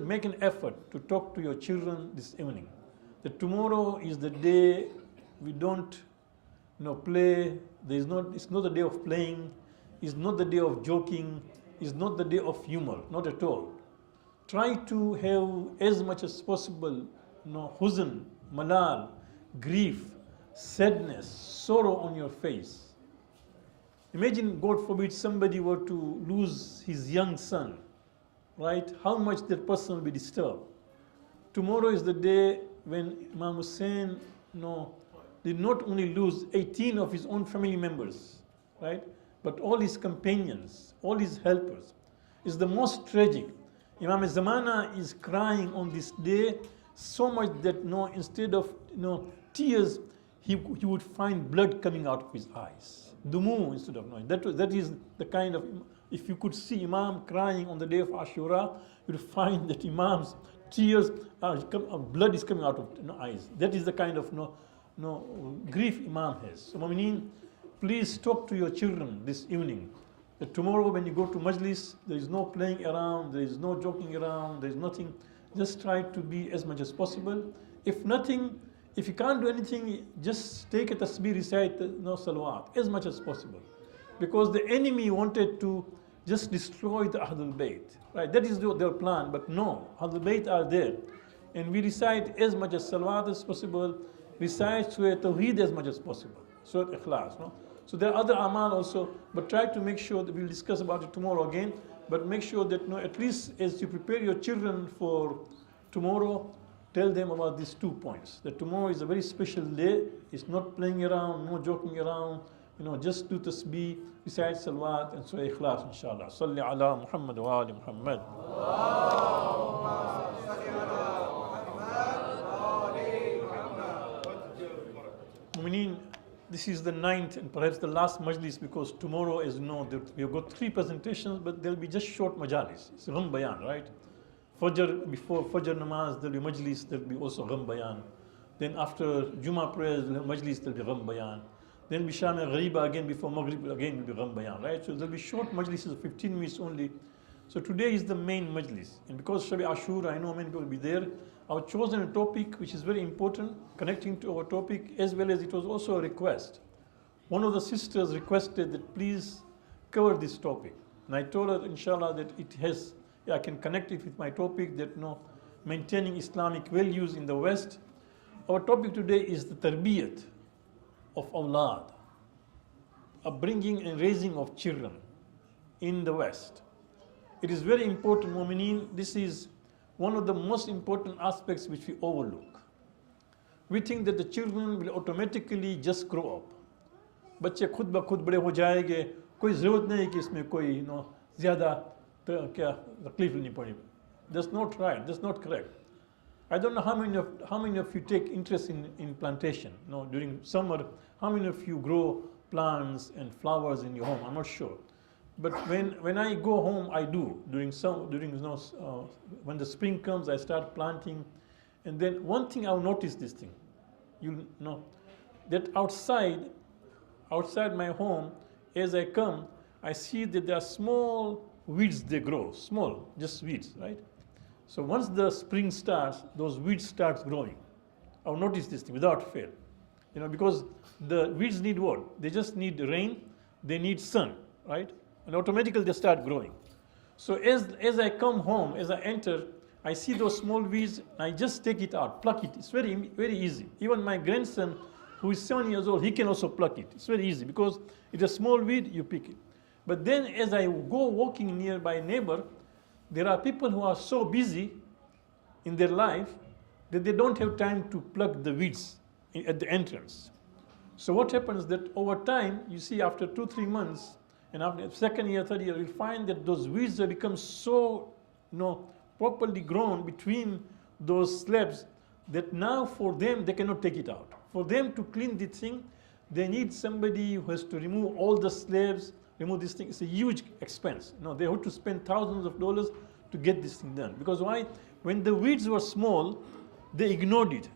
Make an effort to talk to your children this evening. That tomorrow is the day we don't play. It's not the day of playing. It's not the day of joking. It's not the day of humor. Not at all. Try to have as much as possible, huzn, malal, grief, sadness, sorrow on your face. Imagine, God forbid, somebody were to lose his young son, right? How much that person will be disturbed. Tomorrow is the day when Imam Hussain did not only lose 18 of his own family members, right? But all his companions, all his helpers. It's the most tragic. Imam Zamana is crying on this day so much that instead of tears, he would find blood coming out of his eyes. Dumu instead of noise. That is the kind of, if you could see Imam crying on the day of Ashura, you'd find that Imam's tears blood is coming out of eyes. That is the kind of grief Imam has. So mu'mineen, please talk to your children this evening. That tomorrow when you go to Majlis, there is no playing around, there is no joking around, there is nothing. Just try to be as much as possible. If you can't do anything, just take a tasbih, recite salawat as much as possible. Because the enemy wanted to just destroy the Ahlul Bayt. Right? That is their plan, but no, Ahlul Bayt are there. And we recite as much as salawat as possible, recite Surah Tawheed as much as possible. Surah Ikhlas. So there are other amal also, but try to make sure that we'll discuss about it tomorrow again, but make sure that at least as you prepare your children for tomorrow, tell them about these 2 points. That tomorrow is a very special day. It's not playing around, no joking around. Just do tasbih, recite salawat and Surah Ikhlas, inshallah. Salli ala Muhammad wa ali Muhammad. Mu'mineen, this is the 9th and perhaps the last majlis, because tomorrow, as you know, we have got 3 presentations, but there'll be just short majalis. It's Gham Bayan, right? Fajr, before Fajr namaz, there'll be majlis, there'll be also Gham Bayan. Then after Juma prayers, Majlis, there'll be Gham Bayan. Then Bisham Ghariba again, before Maghrib again will be Gham Bayan, right? So there'll be short Majlises of 15 minutes only. So today is the main Majlis. And because Shabi Ashur, I know many people will be there, I've chosen a topic which is very important, connecting to our topic, as well as it was also a request. One of the sisters requested that please cover this topic. And I told her, inshallah, that I can connect it with my topic, that maintaining Islamic values in the West. Our topic today is the tarbiyat of awlad, upbringing and raising of children in the West. It is very important, Mu'mineen. This is one of the most important aspects which we overlook. We think that the children will automatically just grow up. बच्चे खुद ब खुद बड़े हो जाएंगे, कोई ज़रूरत नहीं कि इसमें कोई ज़्यादा क्या तकलीफ लेनी पड़े. That's not right. That's not correct. I don't know how many of you take interest in plantation. During summer, how many of you grow plants and flowers in your home? I'm not sure. But when I go home, I do. When the spring comes, I start planting. And then one thing I've noticed this thing. You know that outside my home, as I come, I see that there are small weeds they grow, small, just weeds, right? So once the spring starts, those weeds start growing. I've noticed this thing without fail. Because the weeds need what? They just need rain, they need sun, right? And automatically they start growing. So as I come home, as I enter, I see those small weeds, I just take it out, pluck it. It's very, very easy. Even my grandson, who is 7 years old, he can also pluck it. It's very easy because it's a small weed, you pick it. But then as I go walking near my neighbor, there are people who are so busy in their life that they don't have time to pluck the weeds at the entrance. So what happens that over time, you see after 2-3 months, and after second year, third year, you'll find that those weeds have become so properly grown between those slabs that now for them, they cannot take it out. For them to clean the thing, they need somebody who has to remove all the slabs, remove this thing. It's a huge expense. They have to spend thousands of dollars to get this thing done. Because why? When the weeds were small, they ignored it.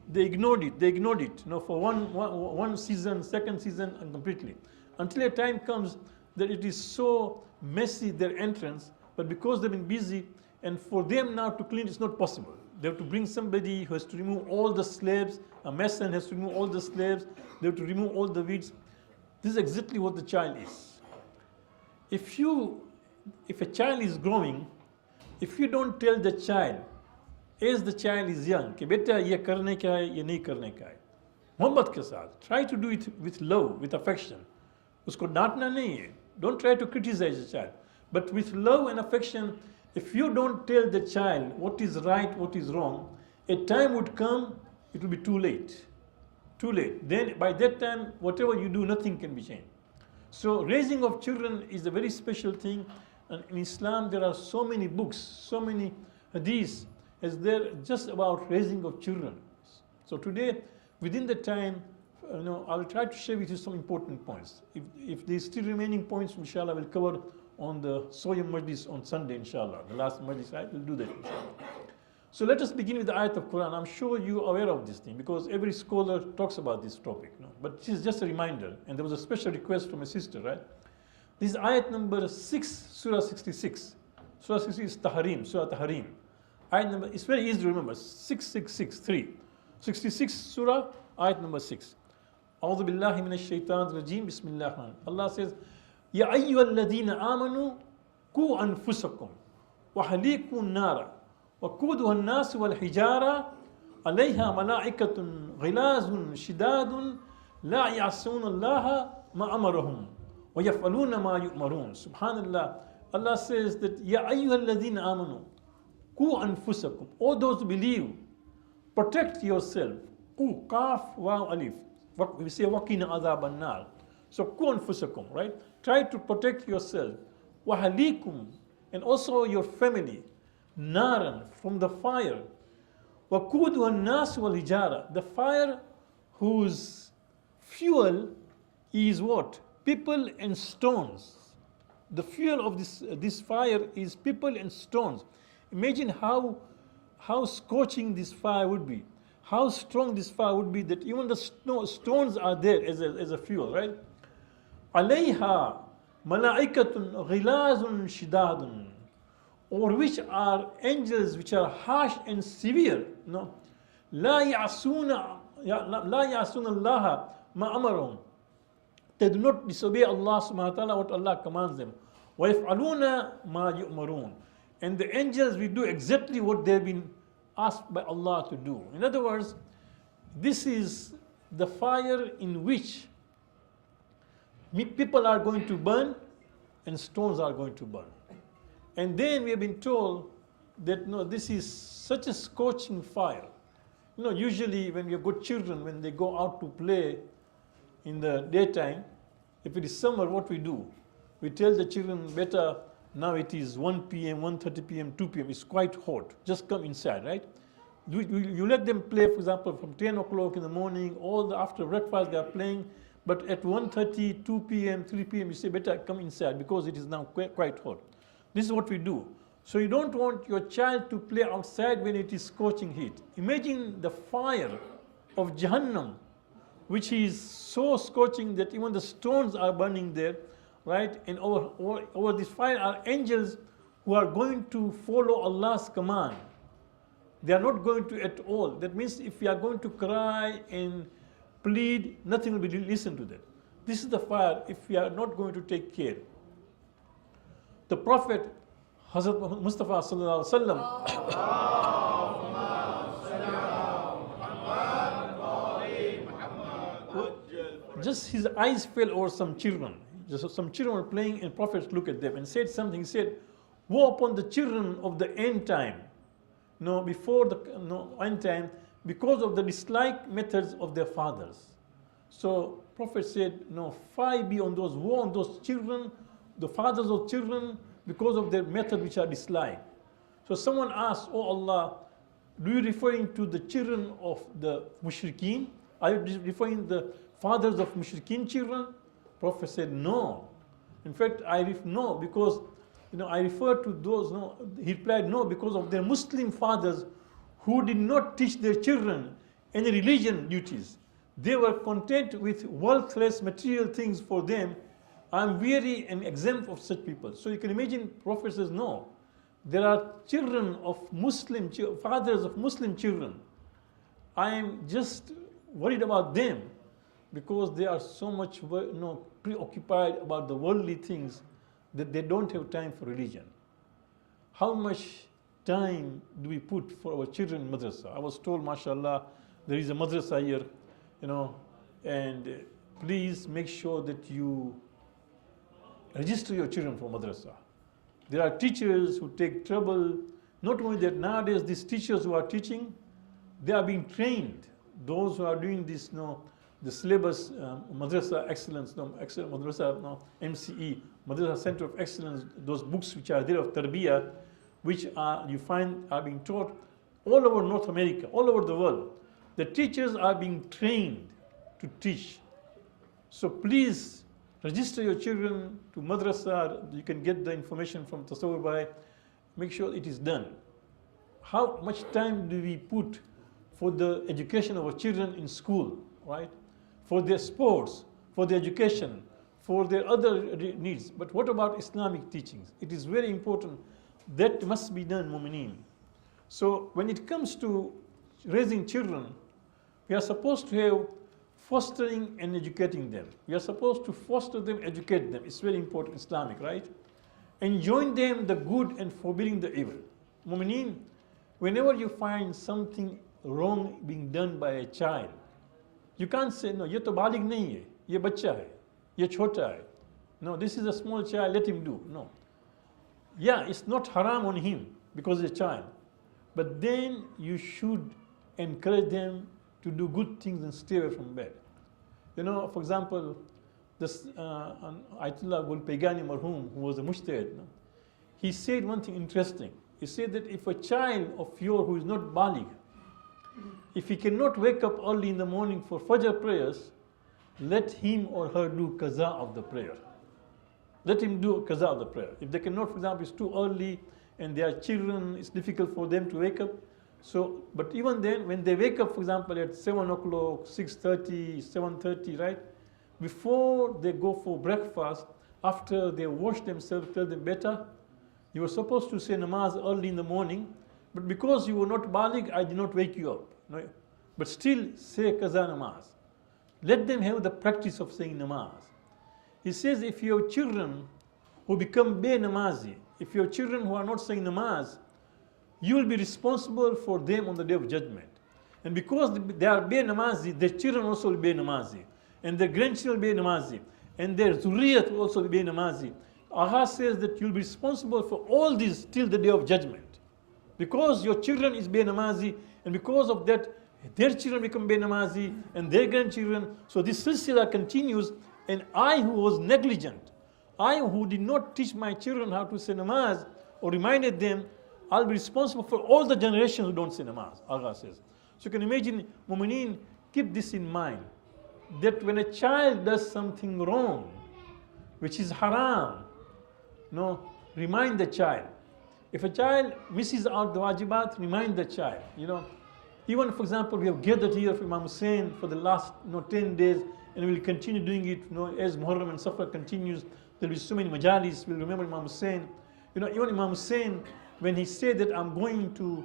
For one season, second season, and completely. Until a time comes that it is so messy, their entrance, but because they've been busy, and for them now to clean, it's not possible. They have to bring somebody who has to remove all the slabs, a mason has to remove all the slabs, they have to remove all the weeds. This is exactly what the child is. If a child is growing, if you don't tell the child, as the child is young, कि बेटा ये करने का है, ये नहीं करने का है, मोहब्बत के साथ, try to do it with love, with affection. उसको डांटना नहीं है. Don't try to criticize the child. But with love and affection, if you don't tell the child what is right, what is wrong, a time would come, it will be too late. Too late. Then by that time, whatever you do, nothing can be changed. So raising of children is a very special thing. And in Islam, there are so many books, so many hadiths, as there just about raising of children. So today, within the time, I'll try to share with you some important points. If there's still remaining points, inshallah, we'll cover on the Soyam Majlis on Sunday, inshallah. The last Majlis, right? We'll do that, inshallah. So let us begin with the ayat of Quran. I'm sure you are aware of this thing because every scholar talks about this topic. But this is just a reminder. And there was a special request from a sister, right? This is ayat number 6, Surah 66. Surah 66 is Tahrim, Surah Tahrim. Ayat number, it's very easy to remember, 6663. 66 Surah, ayat number 6. أعوذ بالله من الشيطان الرجيم بسم الله الرحمن. Allah says, يا أيها الذين آمنوا قوا أنفسكم وأهليكم نارا وقودها الناس والحجارة عليها ملائكة غلاظ شداد لا يعصون الله ما أمرهم ويفعلون ما يؤمرون. Subhanallah. Allah says that يا أيها الذين آمنوا قوا أنفسكم. All those who believe, protect yourself. قوا قاف واو ألف. We say وَقِنَا عَذَابَ النَّارِ. So قوا أنفسكم, right? Try to protect yourself. وَأَهْلِيكُم, and also your family. نَارًا, from the fire. وَقُودُهَا النَّاسُ وَالْحِجَارَةُ, the fire whose fuel is what? People and stones. The fuel of this fire is people and stones. Imagine how scorching this fire would be. how strong this fire would be that even the stones are there as a fuel, right? عليها ملائكة غلاظ شداد, over which are angels which are harsh and severe. No, لا يعصون الله ما أمرهم. They do not disobey Allah subhanahu wa ta'ala what Allah commands them. وَيَفْعَلُونَ مَا يُؤْمَرُونَ. And the angels will do exactly what they've been asked by Allah to do. In other words, this is the fire in which people are going to burn and stones are going to burn. And then we have been told that no, this is such a scorching fire. You know, usually when we have good children, when they go out to play in the daytime, if it is summer, what we do? We tell the children, better, now it is 1 p.m., 1:30 p.m., 2 p.m., it's quite hot. Just come inside, right? You let them play, for example, from 10 o'clock in the morning, after breakfast they are playing, but at 1:30, 2 p.m., 3 p.m., you say, better come inside because it is now quite hot. This is what we do. So you don't want your child to play outside when it is scorching heat. Imagine the fire of Jahannam, which is so scorching that even the stones are burning there, right? And over this fire are angels who are going to follow Allah's command. They are not going to at all. That means if we are going to cry and plead, nothing will be listened to that. This is the fire if we are not going to take care. The Prophet Hazrat Mustafa sallallahu alaihi wasallam, just his eyes fell over some children. Just some children were playing and Prophet looked at them and said something. He said, woe upon the children of the end time. No, before the end time, because of the dislike methods of their fathers. So Prophet said, no, fire be on those, woe on those children, the fathers of children, because of their method which are disliked. So someone asked, oh Allah, do you referring to the children of the mushrikeen? Are you referring the fathers of mushrikeen children? Prophet said, no. In fact, no, because I refer to those, no. He replied, no, because of their Muslim fathers who did not teach their children any religion duties. They were content with worthless material things for them. I'm weary and exempt of such people. So you can imagine, Prophet says, no. There are children of Muslim, fathers of Muslim children. I am just worried about them because they are so much preoccupied about the worldly things that they don't have time for religion. How much time do we put for our children in madrasa? I was told, mashallah, there is a madrasa here, and please make sure that you register your children for madrasa. There are teachers who take trouble. Not only that, nowadays these teachers who are teaching, they are being trained. Those who are doing this, the syllabus, madrasa excellence, madrasa, MCE, madrasa center of excellence, those books which are there of tarbiyah, which you find are being taught all over North America, all over the world. The teachers are being trained to teach. So please register your children to madrasa. You can get the information from Tasawwur Bhai. Make sure it is done. How much time do we put for the education of our children in school, right? For their sports, for their education, for their other needs. But what about Islamic teachings? It is very important. That must be done, mu'mineen. So when it comes to raising children, we are supposed to have fostering and educating them. We are supposed to foster them, educate them. It's very important, Islamic, right? Enjoin them the good and forbidding the evil. Mu'mineen, whenever you find something wrong being done by a child, you can't say, no, ye to balig nahi hai, ye bachcha hai, ye chota hai. No, this is a small child, let him do. No. Yeah, it's not haram on him because he's a child. But then you should encourage them to do good things and stay away from bad. For example, this Ayatollah Gulpegani Marhum, who was a mujtahid, he said one thing interesting. He said that if a child of yours who is not baligh, if he cannot wake up early in the morning for Fajr prayers, let him or her do qaza of the prayer. Let him do qaza of the prayer. If they cannot, for example, it's too early and they are children, it's difficult for them to wake up, So, but even then, when they wake up, for example, at 7 o'clock, 6:30, 7:30, right? Before they go for breakfast, after they wash themselves, tell them better. You were supposed to say namaz early in the morning, but because you were not baligh, I did not wake you up. No, but still say qaza namaz. Let them have the practice of saying namaz. He says if you have children who become be-namazi, if you have children who are not saying namaz, you will be responsible for them on the day of judgment. And because they are be-namazi, their children also will be namazi, and their grandchildren will be namazi, and their zuriyat will also be namazi. Allah says that you'll be responsible for all this till the day of judgment. Because your children is be namazi, and because of that, their children become be namazi, and their grandchildren. So this silsila continues, and I who was negligent, I who did not teach my children how to say namaz, or reminded them, I'll be responsible for all the generations who don't say namaz, Allah says. So you can imagine, mu'mineen, keep this in mind, that when a child does something wrong, which is haram, no, remind the child. If a child misses out the wajibat, remind the child. Even for example, we have gathered here for Imam Hussain for the last 10 days, and we will continue doing it as Muharram and Safar continues. There will be so many majalis, we'll remember Imam Hussain. Even Imam Hussain, when he said that I'm going to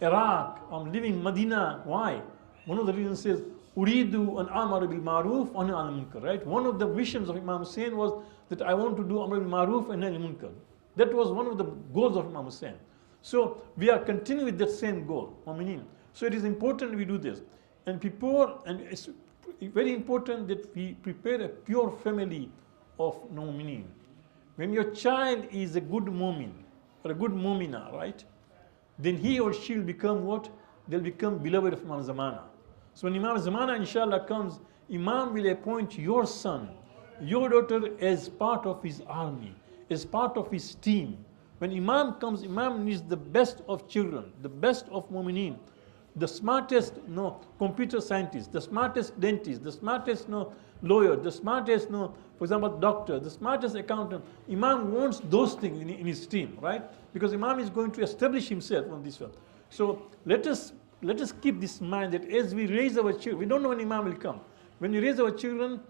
Iraq, I'm leaving Medina, why? One of the reasons says, Uridu an amar bil maruf wa nahy anil munkar, right? One of the visions of Imam Hussain was that I want to do amar bil maruf and nahy anil munkar. That was one of the goals of Imam Hussain. So we are continuing with that same goal, mu'mineen. So it is important we do this. And it's very important that we prepare a pure family of mu'mineen. When your child is a good mu'min, or a good mu'mina, right? Then he or she will become what? They'll become beloved of Imam Zamana. So when Imam Zamana inshallah comes, Imam will appoint your son, your daughter as part of his army, as part of his team. When Imam comes, Imam needs the best of children, the best of mu'mineen, the smartest computer scientist, the smartest dentist, the smartest lawyer, the smartest for example doctor, the smartest accountant. Imam wants those things in his team, right? Because Imam is going to establish himself on this one. So let us keep this in mind, that as we raise our children, we don't know when Imam will come. When you raise our children,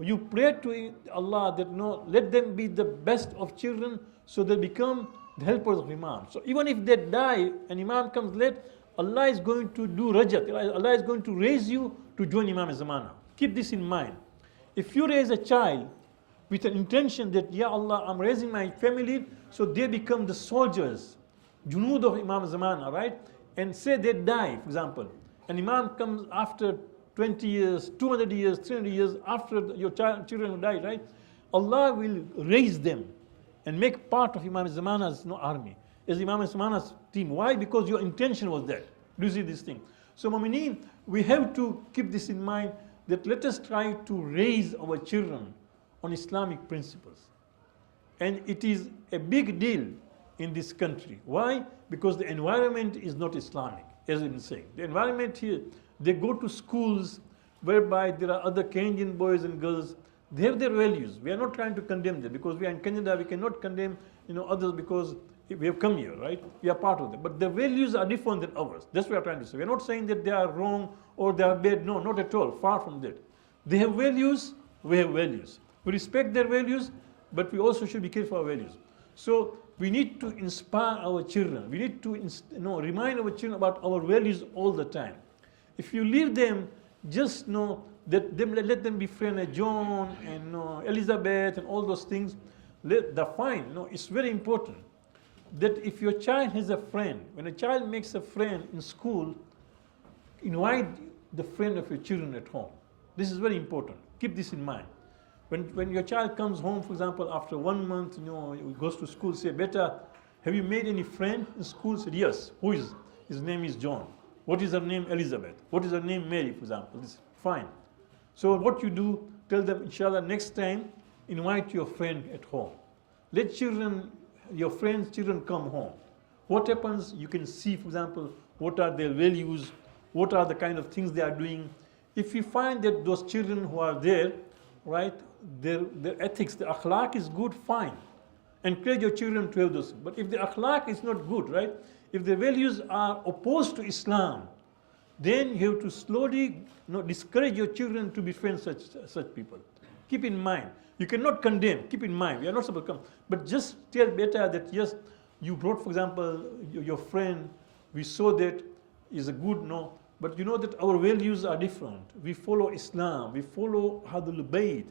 you pray to Allah that let them be the best of children, so they become the helpers of Imam. So even if they die and Imam comes late, Allah is going to do rajat. Allah is going to raise you to join Imam Zamana. Keep this in mind. If you raise a child with an intention that, Ya Allah, I'm raising my family, so they become the soldiers, junood of Imam Zamana, right? And say they die, for example, and Imam comes after 20 years, 200 years, 300 years after your children will die, right? Allah will raise them and make part of Imam Zamana's army, as Imam Zamana's team. Why? Because your intention was that. Do you see this thing? So, mu'mineen, we have to keep this in mind, that let us try to raise our children on Islamic principles. And it is a big deal in this country. Why? Because the environment is not Islamic, as I've been saying. The environment here, they go to schools whereby there are other Kenyan boys and girls. They have their values. We are not trying to condemn them, because we are in Canada. We cannot condemn others because we have come here, right? We are part of them. But their values are different than ours. That's what we are trying to say. We are not saying that they are wrong or they are bad. No, not at all. Far from that. They have values. We have values. We respect their values, but we also should be careful of our values. So we need to inspire our children. We need to remind our children about our values all the time. If you leave them, just know that let them befriend John and Elizabeth and all those things. They're fine. It's very important that if your child has a friend, when a child makes a friend in school, invite the friend of your children at home. This is very important. Keep this in mind. When your child comes home, for example, after 1 month, he goes to school, say, Beta, have you made any friend in school? Said, yes. Who is? His name is John. What is her name? Elizabeth. What is her name? Mary, for example. This, fine. So what you do, tell them, inshallah, next time, invite your friend at home. Let your friends' children come home. What happens, you can see, for example, what are their values, what are the kind of things they are doing. If you find that those children who are there, right, their ethics, the akhlaq is good, fine. Encourage your children to have those. But if the akhlaq is not good, right, If the values are opposed to Islam, then you have to slowly discourage your children to befriend such people. Keep in mind, you cannot condemn. Keep in mind, we are not supposed to come. But just tell better that yes, you brought, for example, your friend, we saw that is a good no, but you know that our values are different. We follow Islam, we follow Hadul Bayt,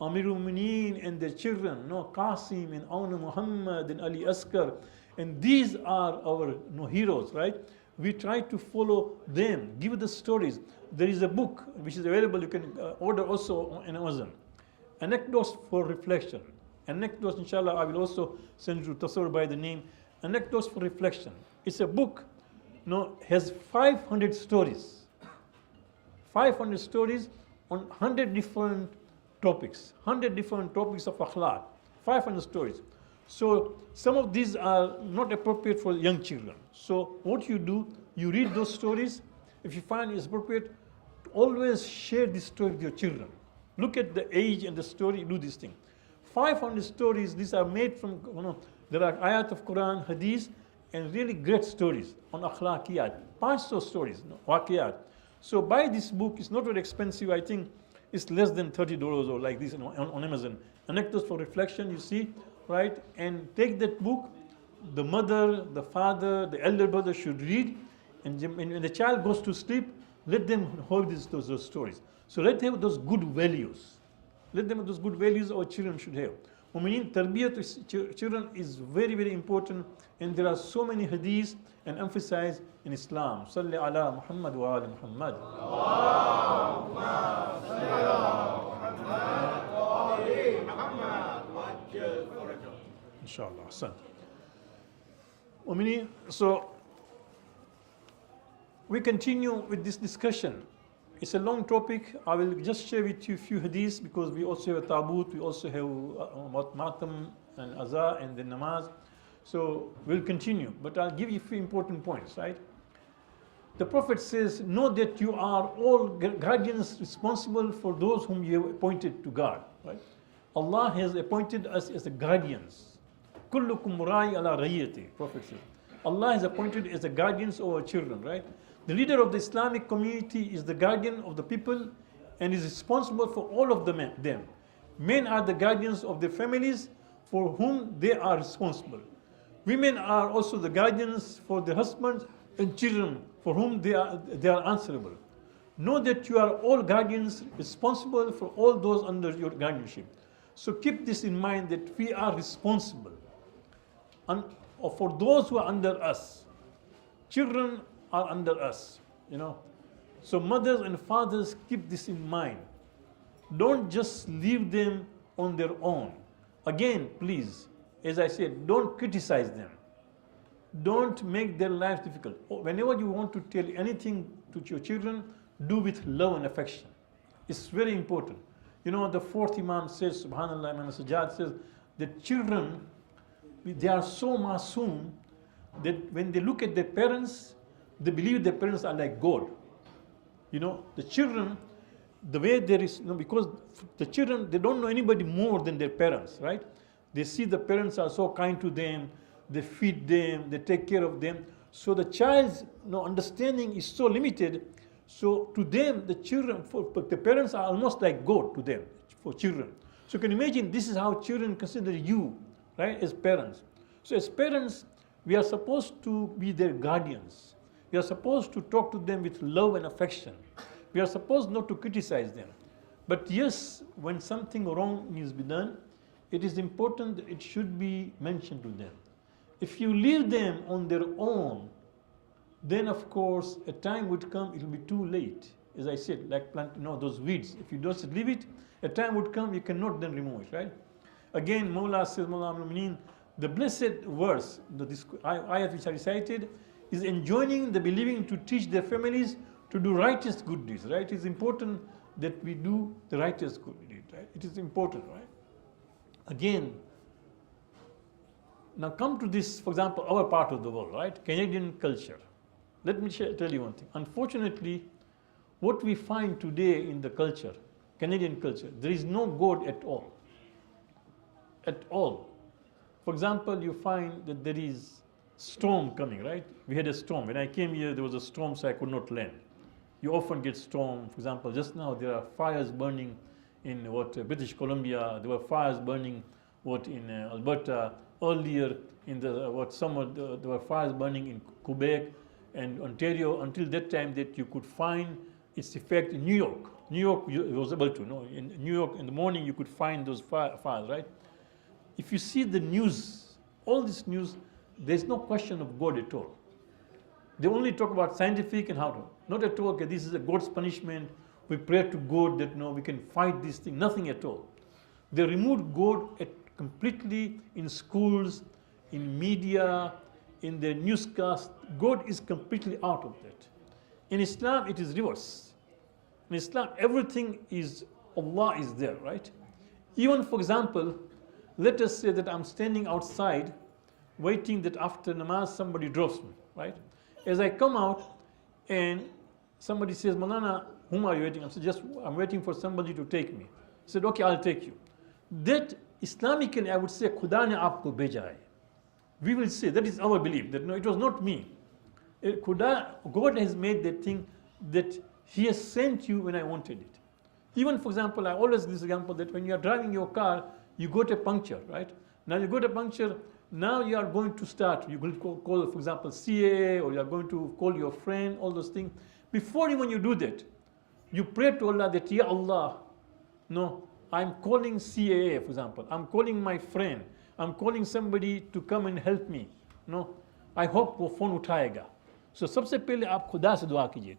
Amirul Mu'mineen and their children, Qasim and Auna Muhammad and Ali Askar, and these are our heroes, right? We try to follow them, give the stories. There is a book which is available, you can order also on Amazon. Anecdotes for reflection. Anecdotes, inshallah, I will also send you Tasawwur by the name. Anecdotes for reflection. It's a book, has 500 stories. 500 stories on 100 different topics. 100 different topics of akhlaq. 500 stories. So some of these are not appropriate for young children. So what you do, you read those stories. If you find it's appropriate, always share this story with your children. Look at the age and the story, do this thing. 500 stories, these are made from, there are ayat of Quran, hadith, and really great stories on akhlaqiyat. 500 stories, waqiyat. So buy this book, it's not very expensive, I think it's less than $30 or like this on Amazon. Anecdotes for reflection, you see, right? And take that book, the mother, the father, the elder brother should read, and when the child goes to sleep, let them hold those stories. So let them have those good values. Let them have those good values our children should have. Mu'mineen, tarbiyat to children is very, very important, and there are so many hadiths and emphasized in Islam. Salli ala Muhammad wa ala Muhammad. Inshallah. Son. Mu'mineen, so we continue with this discussion. It's a long topic. I will just share with you a few hadiths because we also have a tabut, we also have about matam and azah and the namaz. So we'll continue, but I'll give you a few important points, right? The Prophet says, know that you are all guardians responsible for those whom you have appointed to guard, right? Allah has appointed us as the guardians. Kullukum ra'i ala rayyati, Prophet says. Allah has appointed as the guardians of our children, right? The leader of the Islamic community is the guardian of the people and is responsible for all of them. Men are the guardians of their families for whom they are responsible. Women are also the guardians for their husbands and children for whom they are answerable. Know that you are all guardians responsible for all those under your guardianship. So keep this in mind that we are responsible for those who are under us. Children are under us, So mothers and fathers, keep this in mind. Don't just leave them on their own. Again, please, as I said, don't criticize them. Don't make their lives difficult. Whenever you want to tell anything to your children, do with love and affection. It's very important. The fourth Imam says, Subhanallah, Imam Sajjad says, that children, they are so masoom that when they look at their parents, they believe their parents are like God. The children, the way there is, because the children, they don't know anybody more than their parents, right? They see the parents are so kind to them, they feed them, they take care of them. So the child's understanding is so limited. So to them, the parents are almost like God to them, for children. So you can imagine this is how children consider you, right, as parents. So as parents, we are supposed to be their guardians. We are supposed to talk to them with love and affection. We are supposed not to criticize them. But yes, when something wrong needs to be done, it is important that it should be mentioned to them. If you leave them on their own, then of course a time would come, it will be too late. As I said, like plant, those weeds. If you just leave it, a time would come you cannot then remove it, right? Again, Mawla says, Mawla al-Mu'mineen, the blessed verse, the ayat which I recited, is enjoining the believing to teach their families to do righteous good deeds, right? It is important that we do the righteous good deed, right? It is important, right? Again, now come to this, for example, our part of the world, right? Canadian culture. Let me tell you one thing. Unfortunately, what we find today in the culture, Canadian culture, there is no God at all. At all. For example, you find that there is storm coming, right? We had a storm. When I came here, there was a storm, so I could not land. You often get storm. For example, just now there are fires burning in British Columbia. There were fires burning in Alberta. Earlier in the summer, there were fires burning in Quebec and Ontario. Until that time, that you could find its effect in New York. New York, you was able to know. In New York, in the morning, you could find those fires, right? If you see the news, all this news, there's no question of God at all. They only talk about scientific and how to. Not at all, okay, this is a God's punishment. We pray to God that no, we can fight this thing. Nothing at all. They removed God completely in schools, in media, in the newscast. God is completely out of that. In Islam, it is reverse. In Islam, everything is, Allah is there, right? Even, for example, let us say that I'm standing outside waiting that after namaz somebody drops me, right? As I come out and somebody says, Malana, whom are you waiting? I'm waiting for somebody to take me. I said, okay, I'll take you. That Islamically, I would say, Khuda ne aapko bheja hai. We will say, that is our belief, that no, it was not me. God has made that thing that He has sent you when I wanted it. Even, for example, I always give this example that when you are driving your car, you got a puncture, right? Now you got a puncture, now you are going to start. You're going to call, for example, CAA, or you are going to call your friend, all those things. Before even you do that, you pray to Allah that, Ya Allah, no, I'm calling CAA, for example. I'm calling my friend. I'm calling somebody to come and help me. No, I hope वो phone उठाएगा. So सबसे पहले आप खुदा से दुआ कीजिए.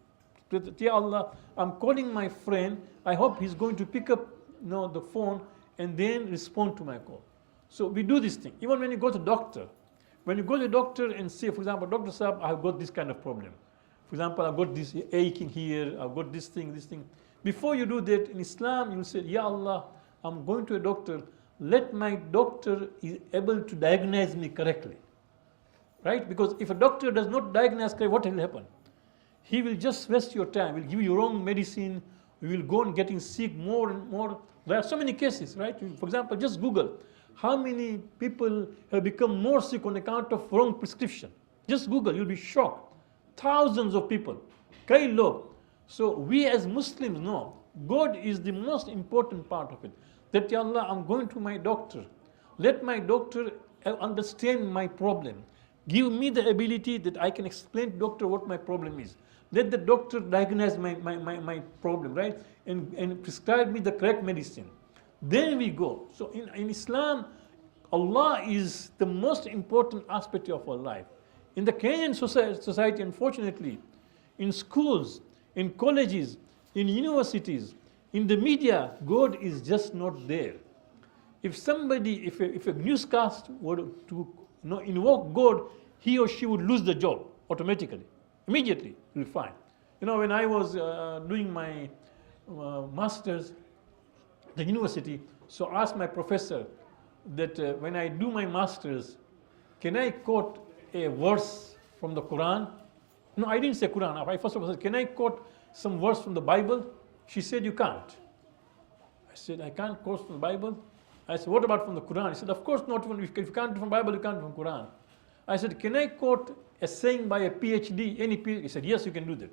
Ya Allah, I'm calling my friend. I hope he's going to pick up the phone and then respond to my call. So we do this thing. Even when you go to doctor, when you go to the doctor and say, for example, Doctor Sahab, I've got this kind of problem. For example, I've got this aching here, I've got this thing. Before you do that, in Islam, you'll say, Ya Allah, I'm going to a doctor. Let my doctor is able to diagnose me correctly. Right? Because if a doctor does not diagnose correctly, what will happen? He will just waste your time. Will give you wrong medicine. You will go on getting sick more and more. There are so many cases, right? For example, just Google. How many people have become more sick on account of wrong prescription? Just Google, you'll be shocked. Thousands of people. Kai log. So we as Muslims know God is the most important part of it. That, Ya Allah, I'm going to my doctor. Let my doctor understand my problem. Give me the ability that I can explain to doctor what my problem is. Let the doctor diagnose my problem, right? And prescribe me the correct medicine. Then we go. So in Islam, Allah is the most important aspect of our life. In the Kenyan society, unfortunately, in schools, in colleges, in universities, in the media, God is just not there. If somebody, if a newscast were to invoke God, he or she would lose the job automatically. Immediately, you'll find. When I was doing my master's at the university, so I asked my professor that when I do my master's, can I quote a verse from the Quran? No, I didn't say Quran. I first of all said, can I quote some verse from the Bible? She said, you can't. I said, I can't quote from the Bible? I said, what about from the Quran? He said, of course not. If you can't do from the Bible, you can't do from Quran. I said, can I quote a saying by a PhD, any PhD? He said, yes, you can do that.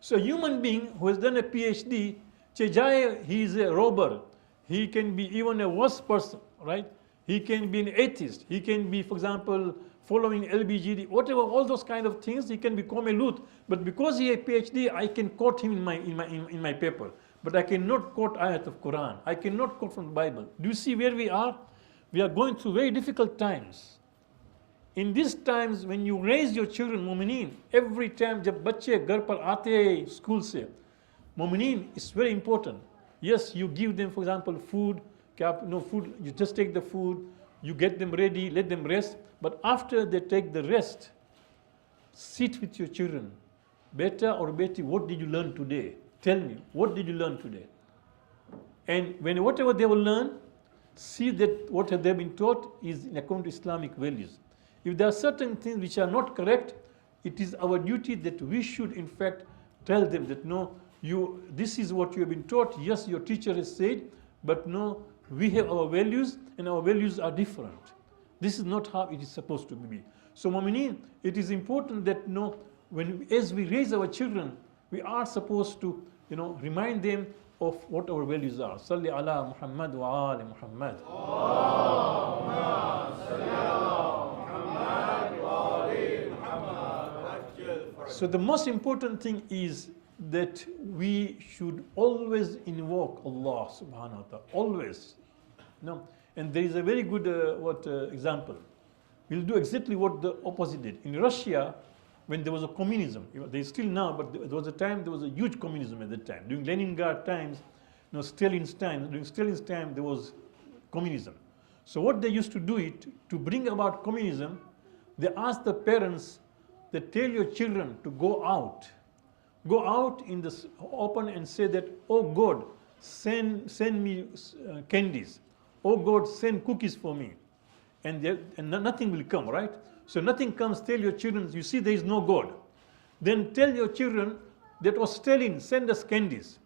So a human being who has done a PhD, he is a robber. He can be even a worse person, right? He can be an atheist. He can be, for example, following LBGD, whatever, all those kind of things. He can become a Lut. But because he has a PhD, I can quote him in my paper. But I cannot quote ayat of Quran. I cannot quote from the Bible. Do you see where we are? We are going through very difficult times. In these times, when you raise your children, mu'mineen, every time jab bacche ghar par aate hai school se, mu'mineen is very important. Yes, you give them, for example, food, you just take the food, you get them ready, let them rest. But after they take the rest, sit with your children. Beta or beti, what did you learn today? Tell me, what did you learn today? And whatever they will learn, see that what they have been taught is in accordance to Islamic values. If there are certain things which are not correct, it is our duty that we should in fact tell them that no, this is what you have been taught. Yes, your teacher has said, but no, we have our values and our values are different. This is not how it is supposed to be. So, Mu'mineen, it is important that as we raise our children, we are supposed to remind them of what our values are. Salli ala Muhammad wa ali Muhammad. So the most important thing is that we should always invoke Allah subhanahu wa ta'ala. Always. And there is a very good example. We'll do exactly what the opposite did. In Russia, when there was a communism, there is still now, but there was a time there was a huge communism at that time. During Leningrad times, Stalin's time, during Stalin's time, there was communism. So what they used to do to bring about communism, they asked the parents, they tell your children to go out in the open and say that, oh God, send me candies. Oh God, send cookies for me. And nothing will come, right? So nothing comes, tell your children, you see there is no God. Then tell your children that, oh Stalin, send us candies.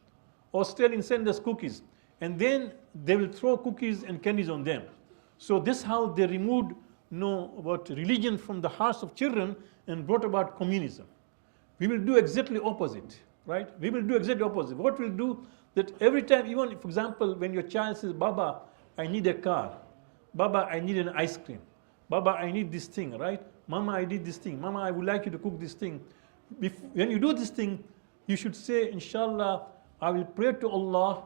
Or Stalin, send us cookies. And then they will throw cookies and candies on them. So this is how they removed religion from the hearts of children and brought about communism. We will do exactly opposite, right? We will do exactly opposite. What we'll do, that every time, even for example, when your child says, Baba, I need a car. Baba, I need an ice cream. Baba, I need this thing, right? Mama, I need this thing. Mama, I would like you to cook this thing. When you do this thing, you should say, Inshallah, I will pray to Allah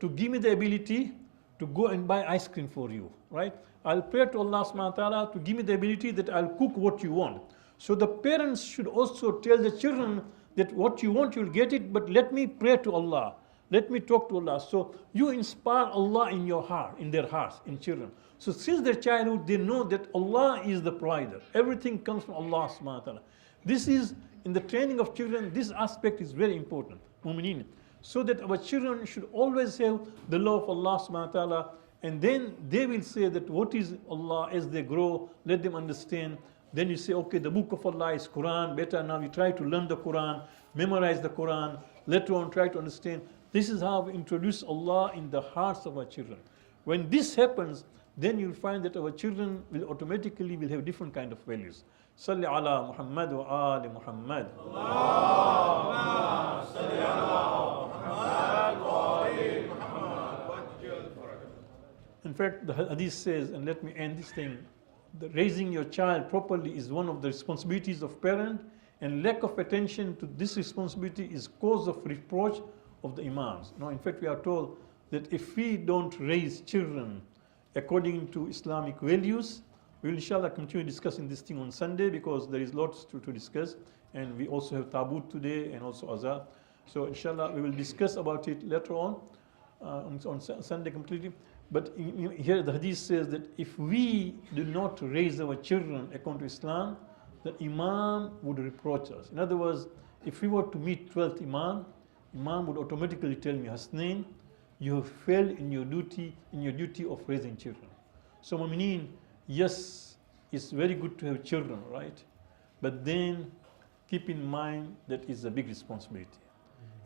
to give me the ability to go and buy ice cream for you, right? I'll pray to Allah subhanahu wa ta'ala to give me the ability that I'll cook what you want. So the parents should also tell the children that what you want, you'll get it, but let me pray to Allah. Let me talk to Allah. So you inspire Allah in your heart, in their hearts, in children. So since their childhood, they know that Allah is the provider. Everything comes from Allah subhanahu wa ta'ala. This is, in the training of children, this aspect is very important, mu'mineen. So that our children should always have the love of Allah subhanahu wa ta'ala, and then they will say that what is Allah as they grow, let them understand. Then you say, okay, the book of Allah is Quran, better now we try to learn the Quran, memorize the Quran, later on try to understand. This is how we introduce Allah in the hearts of our children. When this happens, then you'll find that our children will automatically have different kind of values. Salli ala Muhammad wa ali Muhammad. Allahumma salli ala Muhammad wa ali Muhammad. In fact, the hadith says, and let me end this thing, that raising your child properly is one of the responsibilities of parent, and lack of attention to this responsibility is cause of reproach of the imams. In fact, we are told that if we don't raise children according to Islamic values, we will inshallah continue discussing this thing on Sunday, because there is lots to discuss, and we also have Tabut today and also Azhar. So inshallah we will discuss about it later on Sunday completely. But here the hadith says that if we do not raise our children according to Islam, the Imam would reproach us. In other words, if we were to meet 12th Imam would automatically tell me, Hasnian, you have failed in your duty of raising children. So Mu'mineen, yes, it's very good to have children, right? But then keep in mind that is a big responsibility.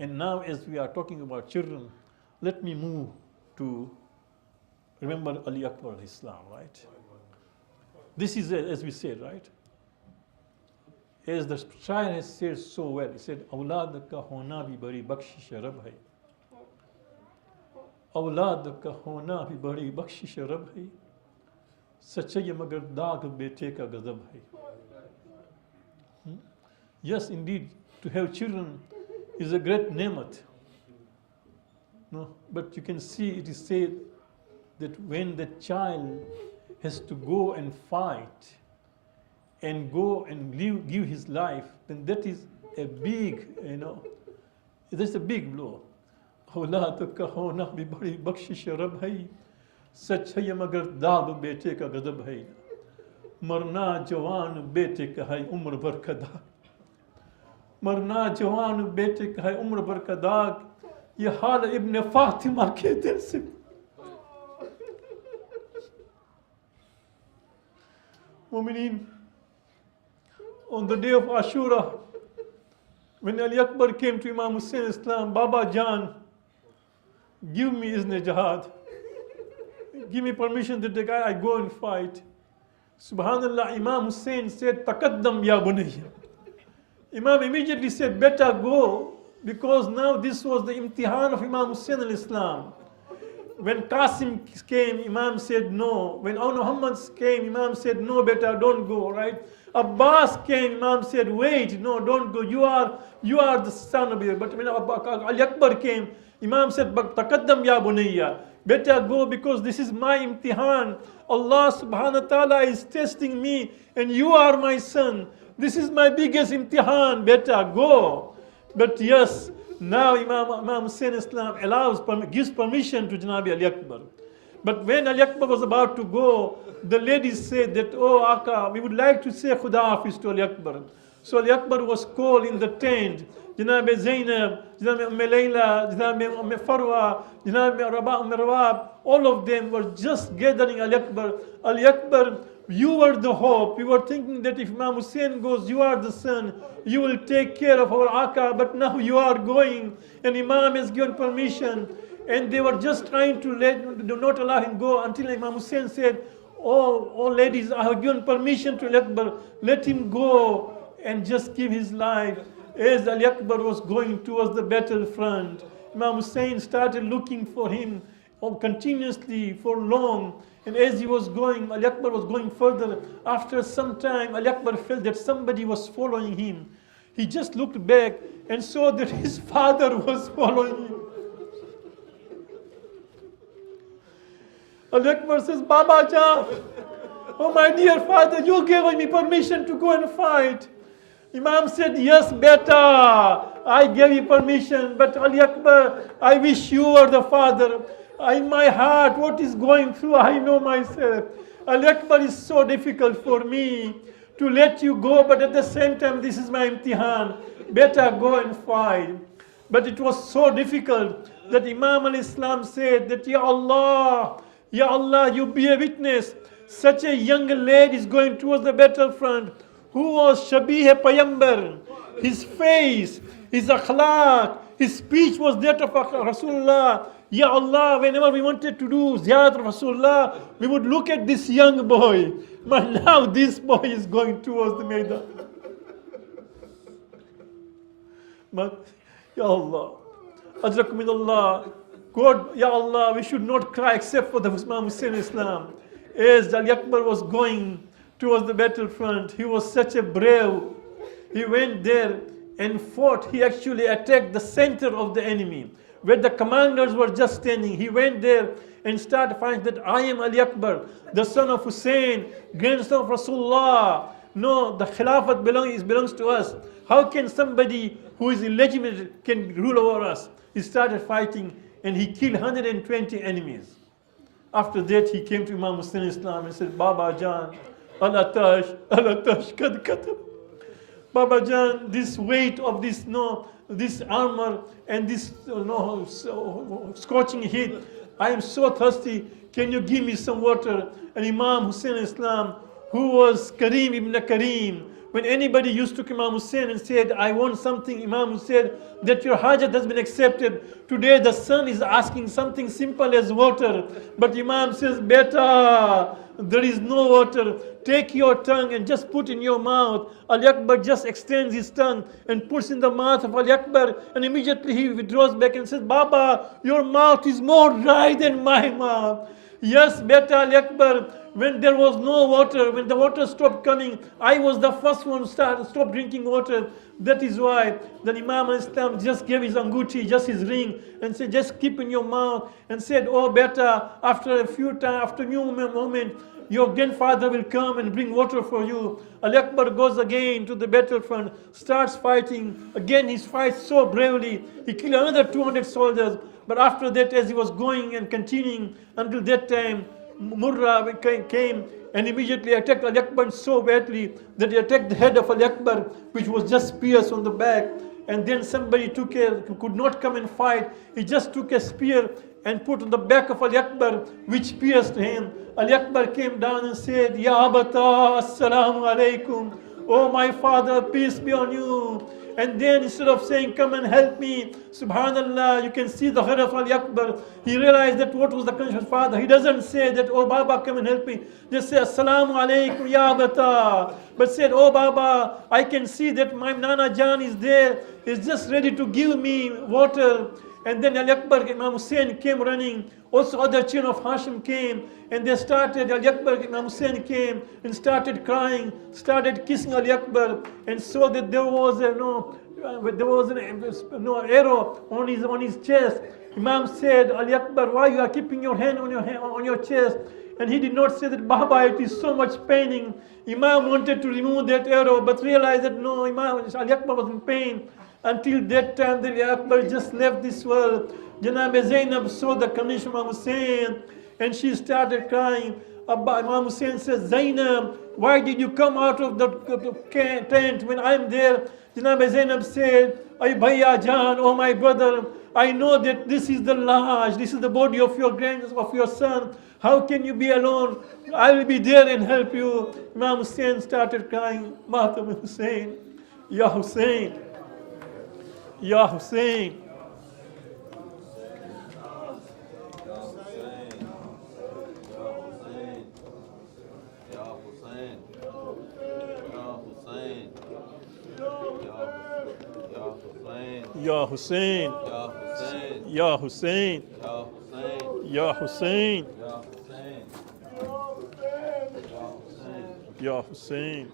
And now as we are talking about children, let me move to remember Ali Akbar Islam, right? This is, as we said, right? As the Shaykh has said so well, he said, "Awlad ka hona bhi badi bakshish Rab hai. Awlad ka hona bhi badi bakshish Rab hai. Sachai magar daag bete ka gazab hai." Yes, indeed, to have children is a great nemat. No, but you can see it is said that when the child has to go and fight and go and give his life, then that is a big, that's a big blow. औलाद का होना भी बड़ी बख्शिश रब है, सच है मगर दाग बेटे का गजब है, मरना जवान बेटे का है उम्र भर का दाग, मरना जवान बेटे का है उम्र भर का दाग, ये हाल इब्न फातिमा के दिल से. Mu'mineen, on the day of Ashura, when Ali Akbar came to Imam Hussain Islam, Baba Jan, give me izn jihad, give me permission that I go and fight. Subhanallah, Imam Hussain said, Taqaddam ya bunayya. Imam immediately said, better go, because now this was the imtihan of Imam Hussain al-Islam. When Kassam came, Imam said no. When Muhammad came, Imam said no, better don't go, right? Abbas came, Imam said, wait, no, don't go. You are the son of it. But when Ali Akbar came, Imam said, Taqaddam ya bunayya. Better go, because this is my imtihan. Allah subhanahu wa ta'ala is testing me, and you are my son. This is my biggest imtihan. Better go. But yes, now Imam Hussain Islam gives permission to Janabi Ali Akbar. But when Ali Akbar was about to go, the ladies said that, oh Aka, we would like to say Khuda Hafiz to Ali Akbar. So Ali Akbar was called in the tent. Janabi Zainab, Janabi Layla, Janabi Farwa, Janabi Rawab, all of them were just gathering Ali Akbar. Ali Akbar, you were the hope. We were thinking that if Imam Hussain goes, you are the son, you will take care of our Aka, but now you are going, and Imam has given permission. And they were just trying to do not allow him go until Imam Hussain said, oh ladies, I have given permission to Ali Akbar, let him go and just give his life. As Ali Akbar was going towards the battlefront, Imam Hussain started looking for him continuously for long. And as he was going, Ali Akbar was going further. After some time, Ali Akbar felt that somebody was following him. He just looked back and saw that his father was following him. Ali Akbar says, Baba Jah, oh my dear father, you gave me permission to go and fight. Imam said, yes, beta, I gave you permission, but Ali Akbar, I wish you were the father. In my heart, what is going through, I know myself. Ali Akbar is so difficult for me to let you go, but at the same time, this is my imtihan. Better go and fight. But it was so difficult that Imam al-Islam said that, Ya Allah, you be a witness. Such a young lad is going towards the battlefront, who was Shabih Payambar. His face, his akhlaq, his speech was that of Rasulullah. Ya Allah, whenever we wanted to do ziyarat of Rasulullah, we would look at this young boy. But now this boy is going towards the Maidan. But, Ya Allah, Ajrakum min Allah, God, Ya Allah, we should not cry except for the Imam Hussain Islam. As Ali Akbar was going towards the battlefront, he was such a brave. He went there and fought. He actually attacked the center of the enemy, where the commanders were just standing. He went there and started fighting that I am Ali Akbar, the son of Hussein, grandson of Rasulullah. No, the Khilafat belongs to us. How can somebody who is illegitimate can rule over us? He started fighting and he killed 120 enemies. After that, he came to Imam Hussain Islam and said, Baba Jan, Al-Atash, Kad Katab. Baba Jan, this weight of this armor and this scorching heat, I am so thirsty. Can you give me some water? And Imam Hussain Islam, who was Kareem ibn Kareem, when anybody used to come Imam Hussain and said, I want something, Imam said that your hajat has been accepted. Today the son is asking something simple as water. But Imam says, beta, there is no water. Take your tongue and just put in your mouth. Ali Akbar just extends his tongue and puts in the mouth of Ali Akbar, and immediately he withdraws back and says, Baba, your mouth is more dry than my mouth. Yes, beta Ali Akbar, when there was no water, when the water stopped coming, I was the first one to stop drinking water. That is why the Imam al-Islam just gave his anguti, just his ring, and said, just keep in your mouth, and said, oh beta, after a few times, after a new moment, your grandfather will come and bring water for you. Ali Akbar goes again to the battlefront, starts fighting. Again, he fights so bravely. He killed another 200 soldiers. But after that, as he was going and continuing until that time, Murrah came and immediately attacked Ali Akbar so badly that he attacked the head of Ali Akbar, which was just pierced on the back. And then somebody who could not come and fight, he just took a spear and put on the back of Ali Akbar, which pierced him. Ali Akbar came down and said, Ya Abata, Assalamu alaikum. Oh my father, peace be on you. And then instead of saying, come and help me, subhanallah, you can see the harf al-akbar. He realized that what was the condition of his father. He doesn't say that, oh Baba, come and help me. Just say, assalamu alaikum ya bata. But said, oh Baba, I can see that my Nana Jan is there. He's just ready to give me water. And then Al-Akbar, Imam Hussain came running. Also other children of Hashim came. And they started, Al-Akbar, Imam Hussain came and started crying, started kissing Al-Akbar, and saw that there was no arrow on his chest. Imam said, Al-Akbar, why you are keeping your hand on your chest? And he did not say that, Baba, it is so much paining. Imam wanted to remove that arrow, but realized that no, Imam Al-Akbar was in pain. Until that time, the Al-Akbar just left this world. Janab Zainab saw the condition of Imam Hussain, and she started crying. Imam Hussain says, Zainab, why did you come out of the tent when I'm there? Janab Zainab said, Ay Bhaiya Jan, oh my brother, I know that this is the lash, this is the body of your son. How can you be alone? I will be there and help you. Imam Hussain started crying, Mahatma Hussain, Ya Hussain, Ya Hussain. Ya Hussain, Ya Hussain, Ya Hussain, Ya Hussain,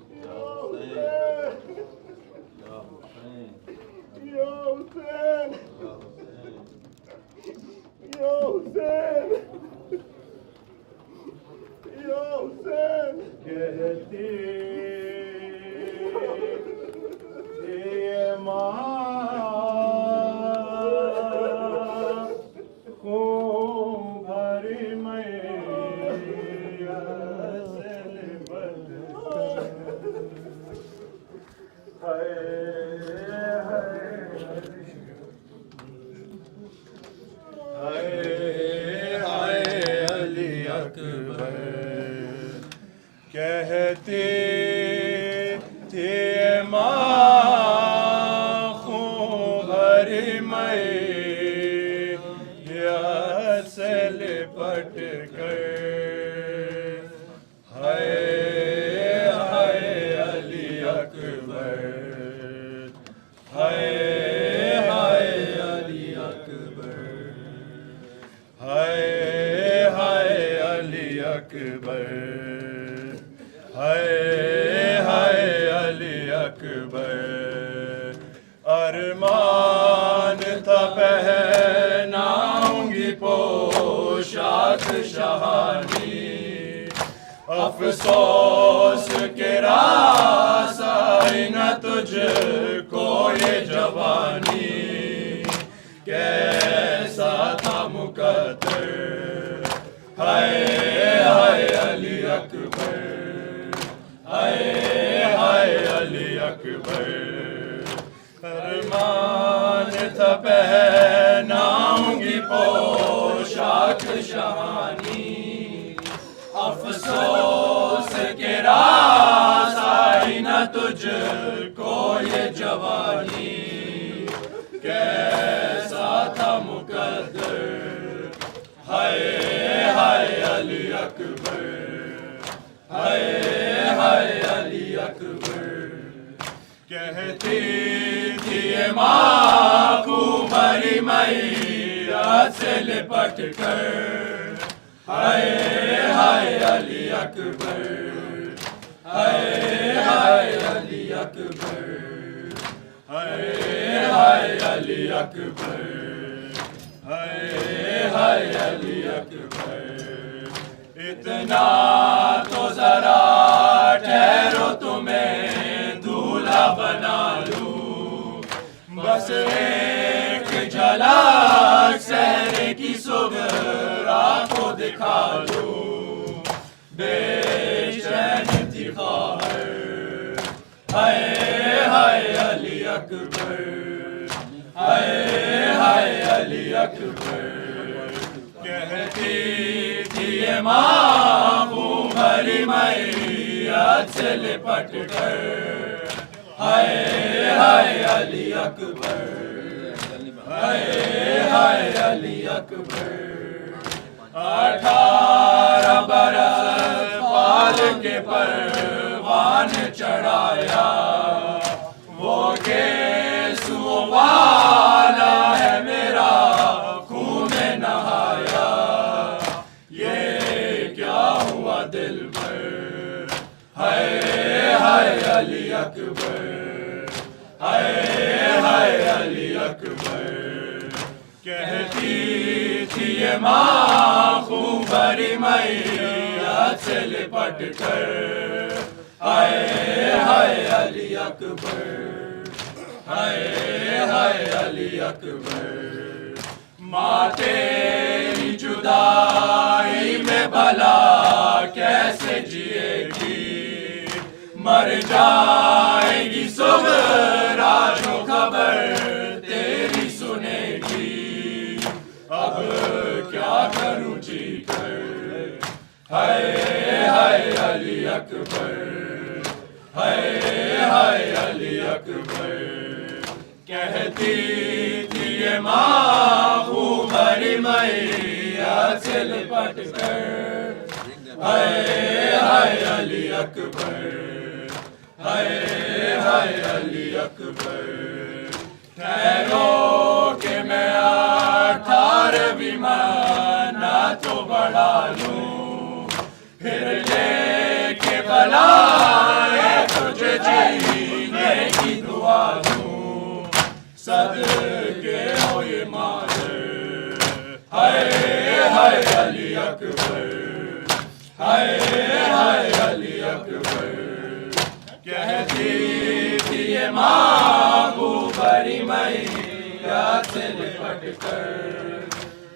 کہتے تھے ماں خون بھر میں یا سے لپٹ کر ہائے ہائے علی اکبر ہائے ہائے علی اکبر ہائے ہائے علی اکبر ہائے ہائے علی اکبر ارمان تھا پہناؤں گی پوشاک شہانی افسوس کے راس آئی نہ تجھ کو یہ جوانی کیسا تھا مقدر ہائے ہائے علی اکبر ہائے ہائے علی اکبر ارمان تھا پہناؤں گی پوشاک شہانی افسوس کے راس آئی نہ تجھ کو یہ جوانی کیسا تھا مقدر ہائے ہائے علی اکبر ہائے ہائے علی اکبر کہتی تھی ماں کو بھری میت سے لپٹ کر ہائے ہائے علی اکبر ہائے ہائے علی اکبر ہائے ہائے علی اکبر ہائے ہائے علی اکبر اتنا تو ذرا ٹھہرو تمہیں دولہا بنا لوں بس ایک جھلک سحر کی صغرا کو دکھا لوں بے چین تھی خواہر ہائے ہائے علی اکبر ہائے ہائے علی اکبر کہتی تھی ماں خون بھری میت سے لپٹ کر ہائے ہائے علی اکبر ہائے ہائے علی اکبر 18 برس پال کے پروان چڑھایا وہ گیسو والا ہے میرا خون میں نہایا یہ کیا ہوا دل پر ہائے ہائے علی اکبر ہائے ہائے علی اکبر کہتی تھی یہ ماں خون بھری میت سے لپٹ کر ہائے ہائے علی اکبر ہائے ہائے علی اکبر ماں تیری جدائی میں بھلا کیسے جیے گی مر جائے گی صغرا جو خبر تیری سنے گی اب کیا کروں جی کر ہائے ہائے علی اکبر ہائے ہائے علی اکبر کہتی تھی یہ ماں خون بھری میت سے لپٹ کر ہائے ہائے علی اکبر ہائے ہائے علی اکبر ٹھہرو کہ میں 18ویں مہینہ تو بڑھا لوں پھر لے کے بلائے تجھے جینے کی دعا دوں صدقے ہو یہ مادر ہائے ہائے علی اکبر ہائے ہائے علی اکبر کہتی تھی یہ ماں خون بھری میت سے لپٹ کر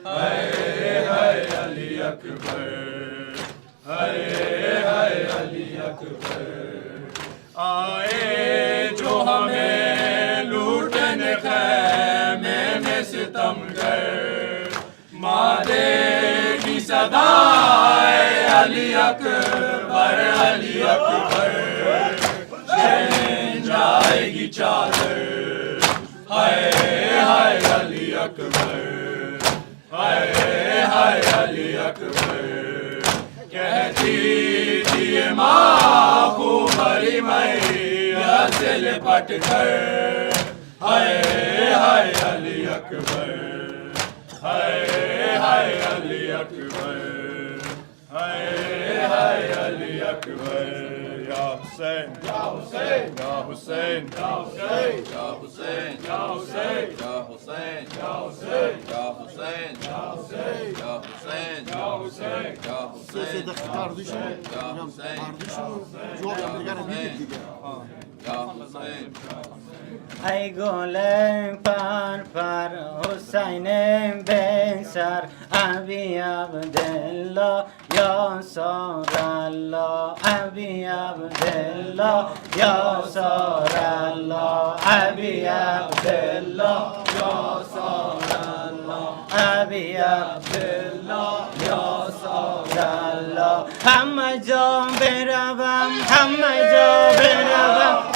ہائے ہائے علی اکبر ہائے ہائے علی اکبر آئے جو ہمیں لوٹنے خیمے میں ستم گر ماں دے گی صدائے علی اکبر علی اکبر چین جائے گی چادر ہائے ہائے علی اکبر ہائے ہائے علی اکبر کہتی تھی یہ ماں خون بھری میت سے لپٹ کر ہائے ہائے علی اکبر ہائے ہائے علی اکبر ہائے ہائے علی اکبر یا حسین یا حسین یا حسین یا حسین یا حسین یا حسین یا حسین یا حسین یا حسین یا حسین یا حسین یا حسین یا حسین ای گل پر حسین بن سر ابی عبدالله یا سار الله ابی عبدالله یا سار الله ابی عبدالله یا سار الله ابی عبدالله یا سار الله همه جا بروم همه جا بروم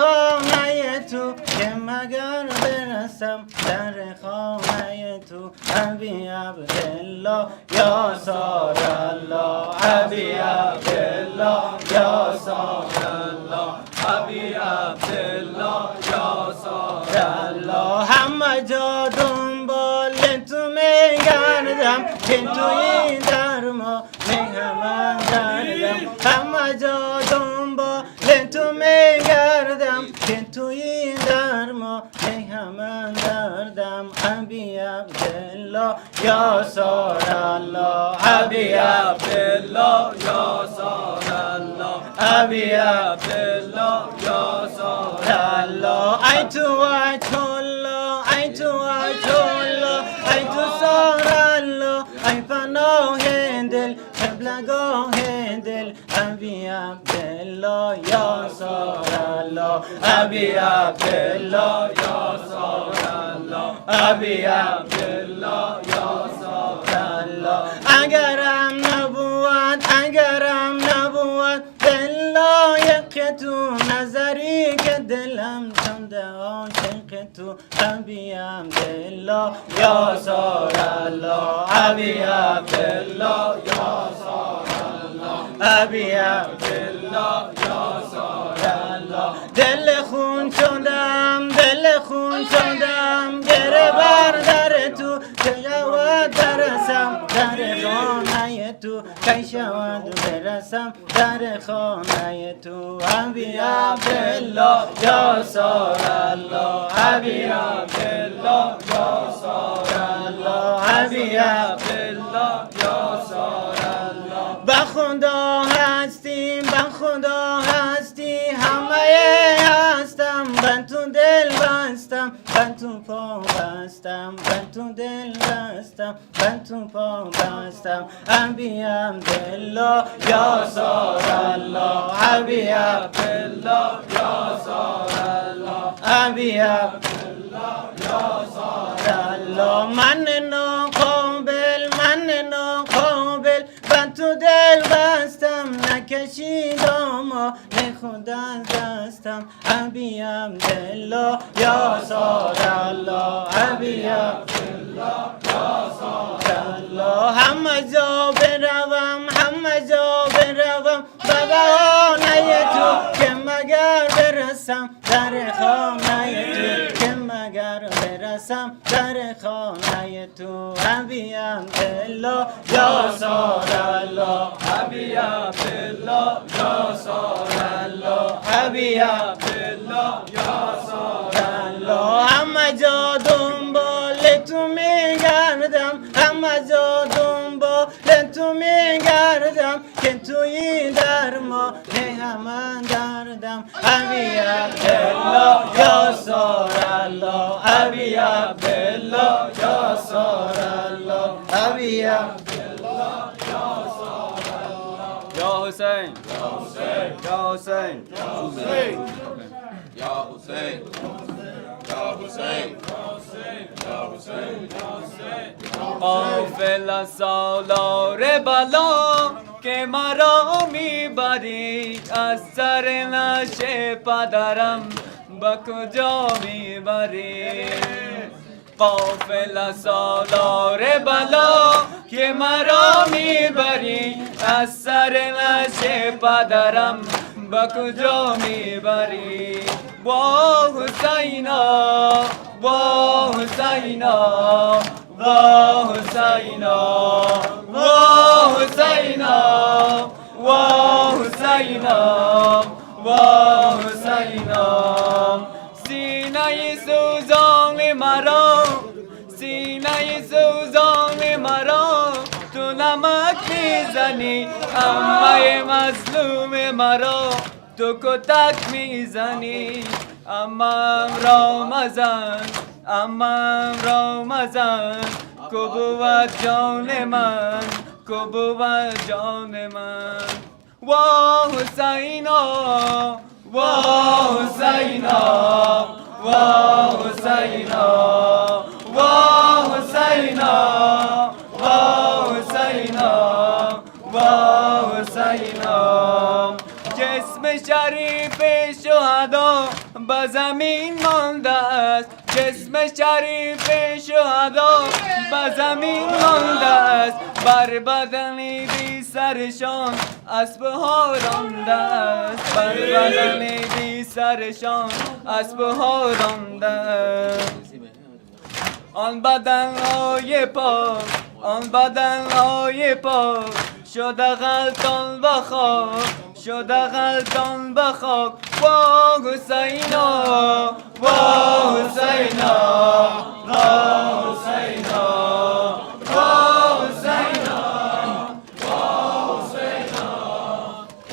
خانه تو که مگر برسم در خانه تو ابی عبدالله یا سار الله ابی عبدالله یا سار الله ابی عبدالله یا سار الله همه جا دنبال تو میگردم که توی در ما مهمان دردم همه جا دنبال تو میگردم که توی در ما مهمان دردم ابی عبدالله یا سار الله ابی عبدالله یا سار الله ابی عبدالله یا سار الله ای تو الله ای تو الله ای تو سار الله ای پناه دل قبلگاه دل ابی عبدالله یا سار الله ابی عبدالله یا سار الله ابی عبدالله یا سار الله اگرم نبود بالله تو نظری که دلم چنده عاشق تو ابی عبدالله یا سار الله ابی عبدالله یا سار الله ابی عبدالله یا سار الله دل خون شدم گره بر در تو که شود برسم در خانه تو که شود برسم در خانه تو ابی عبدالله یا سار الله ابی عبدالله یا سار الله ابی عبدالله یا سار الله بخدا هستی همه هستم من تو دل بستم من تو پا بستم من تو دل بستم من تو پا بستم ابی عبدالله یا سار الله ابی عبدالله یا سار الله ابی عبدالله یا سار الله من ناقابل من تو دل بستم نکشیدم نه خود از دستم ابی عبدالله یا سار الله ابی عبدالله یا سار الله همه جا بروم به بهانه تو که مگر برسم در خانه تو که مگر برسم در خانه تو ابی عبدالله یا سار الله ابی عبدالله یا سار الله ابی عبدالله یا سار الله همه جا دنبال تو میگردم که توی درمان همه دردم ابی عبدالله یا سار الله ابی عبدالله یا سار الله ابی عبدالله یا سار الله یا حسین یا حسین یا حسین یا حسین یا حسین قافل سالار بلا که مرا میبری از سر نشه پدرم به کجا میبری قافل سالار بلا که مرا میبری از سر نشه پدرم به کجا میبری وا حسینا وا حسینا وا حسینا وا حسینا وا حسینا وا حسینا سینه سوزان مرا سینه سوزان مرا تو نمک میزنی امه مظلوم مرا تو کتک میزنی امم را مزن کو بود جان من کو بود جان من وا حسینا وا حسینا وا حسینا وا حسینا وا حسینا وا حسینا جسم شریف شهدا به زمین مانده است جسم شریف شهدا به زمین مانده است بر بدن بی سرشان اسبها رانده است بر بدن بی سرشان اسبها رانده است آن بدنهای پاک آن بدنهای پاک شده غلطان به خاک شده غلطان به خاک وا حسینا وا حسینا وا حسینا وا حسینا وا حسینا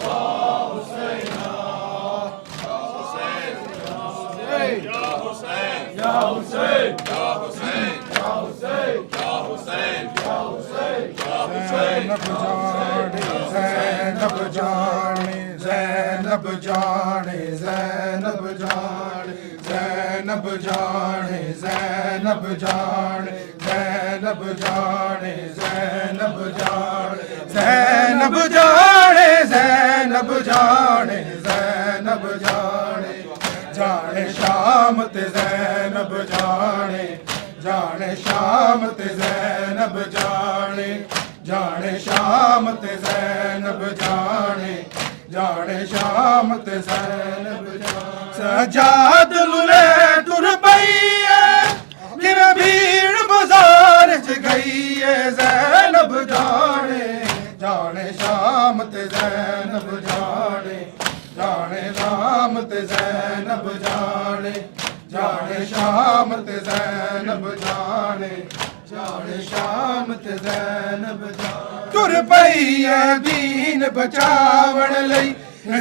وا حسینا یا حسین یا حسین یا حسین یا حسین یا حسین یا حسین یا حسین زینب جانی زینب جانی زینب جانی زینب زینب جانے زینب جانے زینب جانے زینب جانے زینب جانے زینب جانے زینب جانے جانے شام تے زینب جانے جانے شام تے زینب جانے جانے شام تے زینب جانے جانے شام تے زینب جانے سجاد لے ٹر پئی ہے کہ بھیڑ بازار چ گئی ہے زینب جانے جانے شام تے زینب جانے جانے شام تے زینب جانے جانے شام تے زینب جانے جانے شام تے زینب جانے تر پئی ہے دین بچاون لئی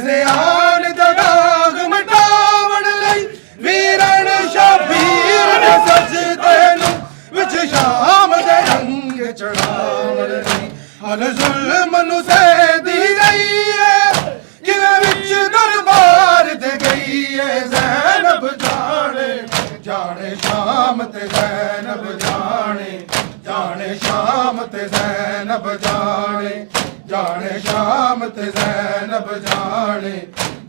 زیان دا داغ مٹاون لئی ویرن شبیر نے سجدے نو وچ شام دے رنگ چڑھاون لئی ہل ظلم نو سہدی گئی ہے کیویں وچ دربار تے گئی ہے زینب جانے جانے شام تے زینب جانے جانے شام تے زینب جانے جانے شام تے زینب جانے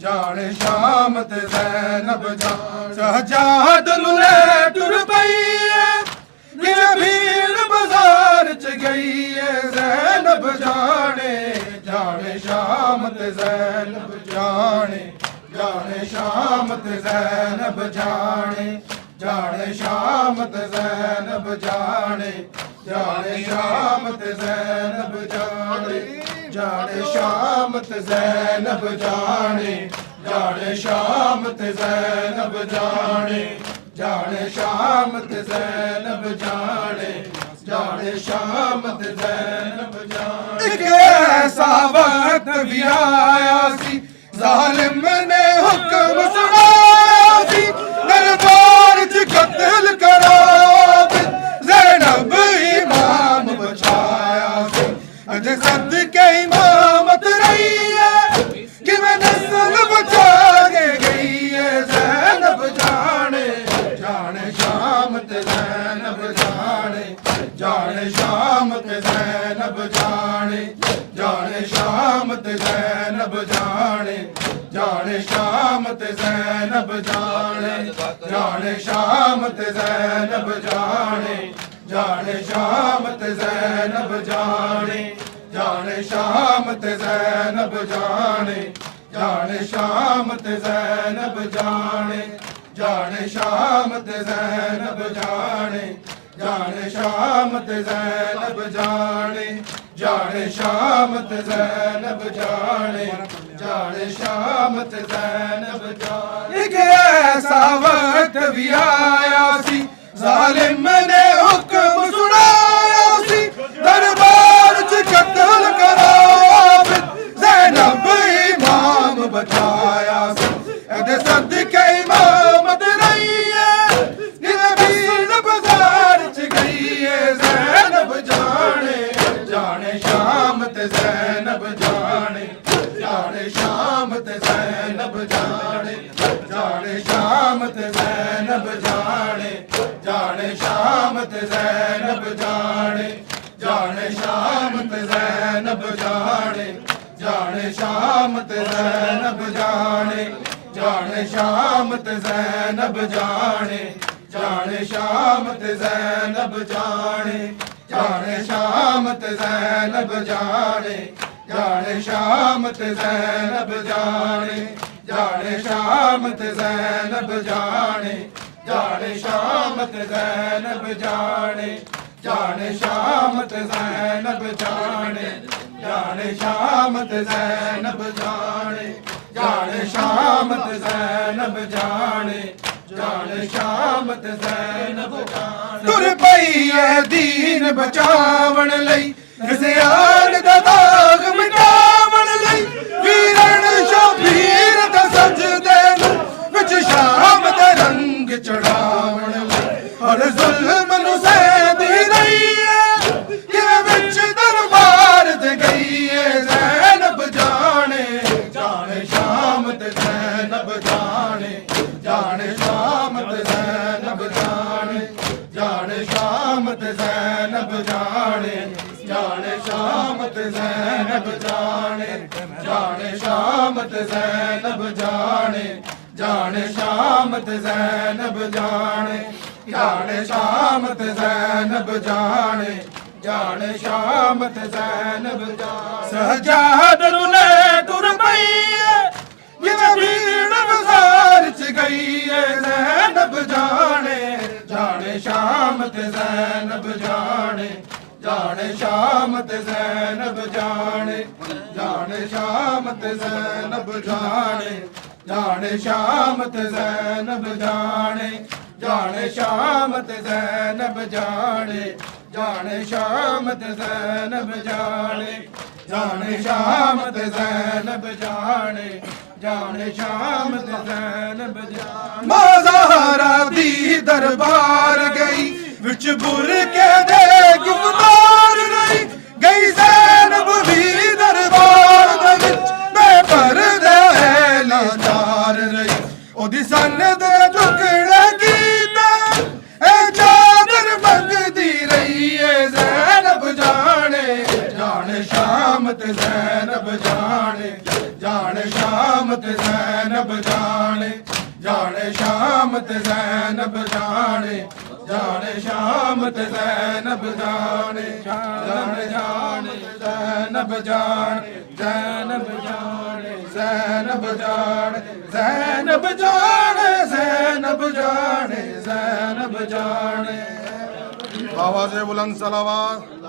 جانے شام تے زینب جانے سجاد لے ٹر پئی ہے کہ بھیڑ بازار چ گئی ہے زینب جانے جانے شام تے زینب جانے جانے شام تے زینب جانے جانے شام تے زینب جانے جانے شام تے زینب جانے جانے شام تے زینب جانے جانے شام تے زینب جانے جانے شام تے زینب جانے جانے شام تے زینب جانے ایک ایسا وقت بھی آیا سی ظالم نے حکم سنایا سی دربار چ قتل کرا زینب امام بچایا سی اج صدقے امامت رہی ہے کہ میں نسل بچا کے گئی ہے زینب جانے جانے شام تے زینب جانے جانے شام تے زینب جانے جانے شام تے زینب جانے جانے شام تے زینب جانے جانے شام تے زینب جانے جانے شام تے زینب جانے جانے شام تے زینب جانے جانے شام تے زینب جانے جانے شام تے زینب جانے جانے شام تے زینب جانے جانے شام تے زینب جانے جانے شام تے زینب جانے ایک ایسا وقت بھی آیا سی ظالم نے حکم سنایا سی دربار چ قتل کرا زینب امام بچایا سی اے صدقے امامت رہی ہے کہ بھیڑ بازار چ گئی ہے زینب جانے جانے شام تے زینب جانے جانے شام تے زینب جانے جانے شام تے زینب جانے جانے شام تے زینب جانے جانے شام تے زینب جانے جانے شام تے زینب جانے جانے شام تے زینب جانے جانے شام تے زینب جانے جانے شام تے زینب جانے جانے شام تے زینب جانے جانے شام تے زینب جانے جانے شام تے زینب جانے جانے شام تے زینب جانے جانے شام تے زینب جانے جانے شام تے زینب جانے جانے شام تے زینب جانے تر پئی ہے دین بچاون لئی زیان دا داغ مٹاون لئی ویرن شبیر دا سجدے نو وچ شام دا رنگ چڑھاون لئی ہر ظلم نو سہدی رہی ہے کہ وچ دربار تے گئی ہے زینب جانے جانے شام تے زینب جانے جانے شام تے ज़ैनब जाने जाने शामत ज़ैनब जाने जाने शामत ज़ैनब जाने जाने शामत ज़ैनब जाने जाने शामत ज़ैनब जाने सजाद रुले तुर पई ये भीड़ बाजार च गई है ज़ैनब जाने जाने शामत ज़ैनब जाने जाने शामत ज़ैनब जाने जाने शामत ज़ैनब जाने जाने शामत ज़ैनब जाने जाने शामत ज़ैनब जाने जाने शामत ज़ैनब जाने जाने शामत ज़ैनब जाने जाने शामत ज़ैनब जाने माज़ारा दी दरबार गई विच बुर के दे गुफ्तार रही गई ज़ैनब भी दरबार दे विच मैं परदे लाचार रही ओदी सन्नत टुकड़े कीते ए चादर मंगदी रही है ज़ैनब जाने जाने शामत ज़ैनब जाने जाने शामत ज़ैनब जाने जाने शामत ज़ैनब जाने जाने शामत ज़ैनब जाने जाने जाने ज़ैनब जाने ज़ैनब जाने ज़ैनब जाने ज़ैनब जाने ज़ैनब जाने ज़ैनब जाने आवाज़ बुलंद सलावत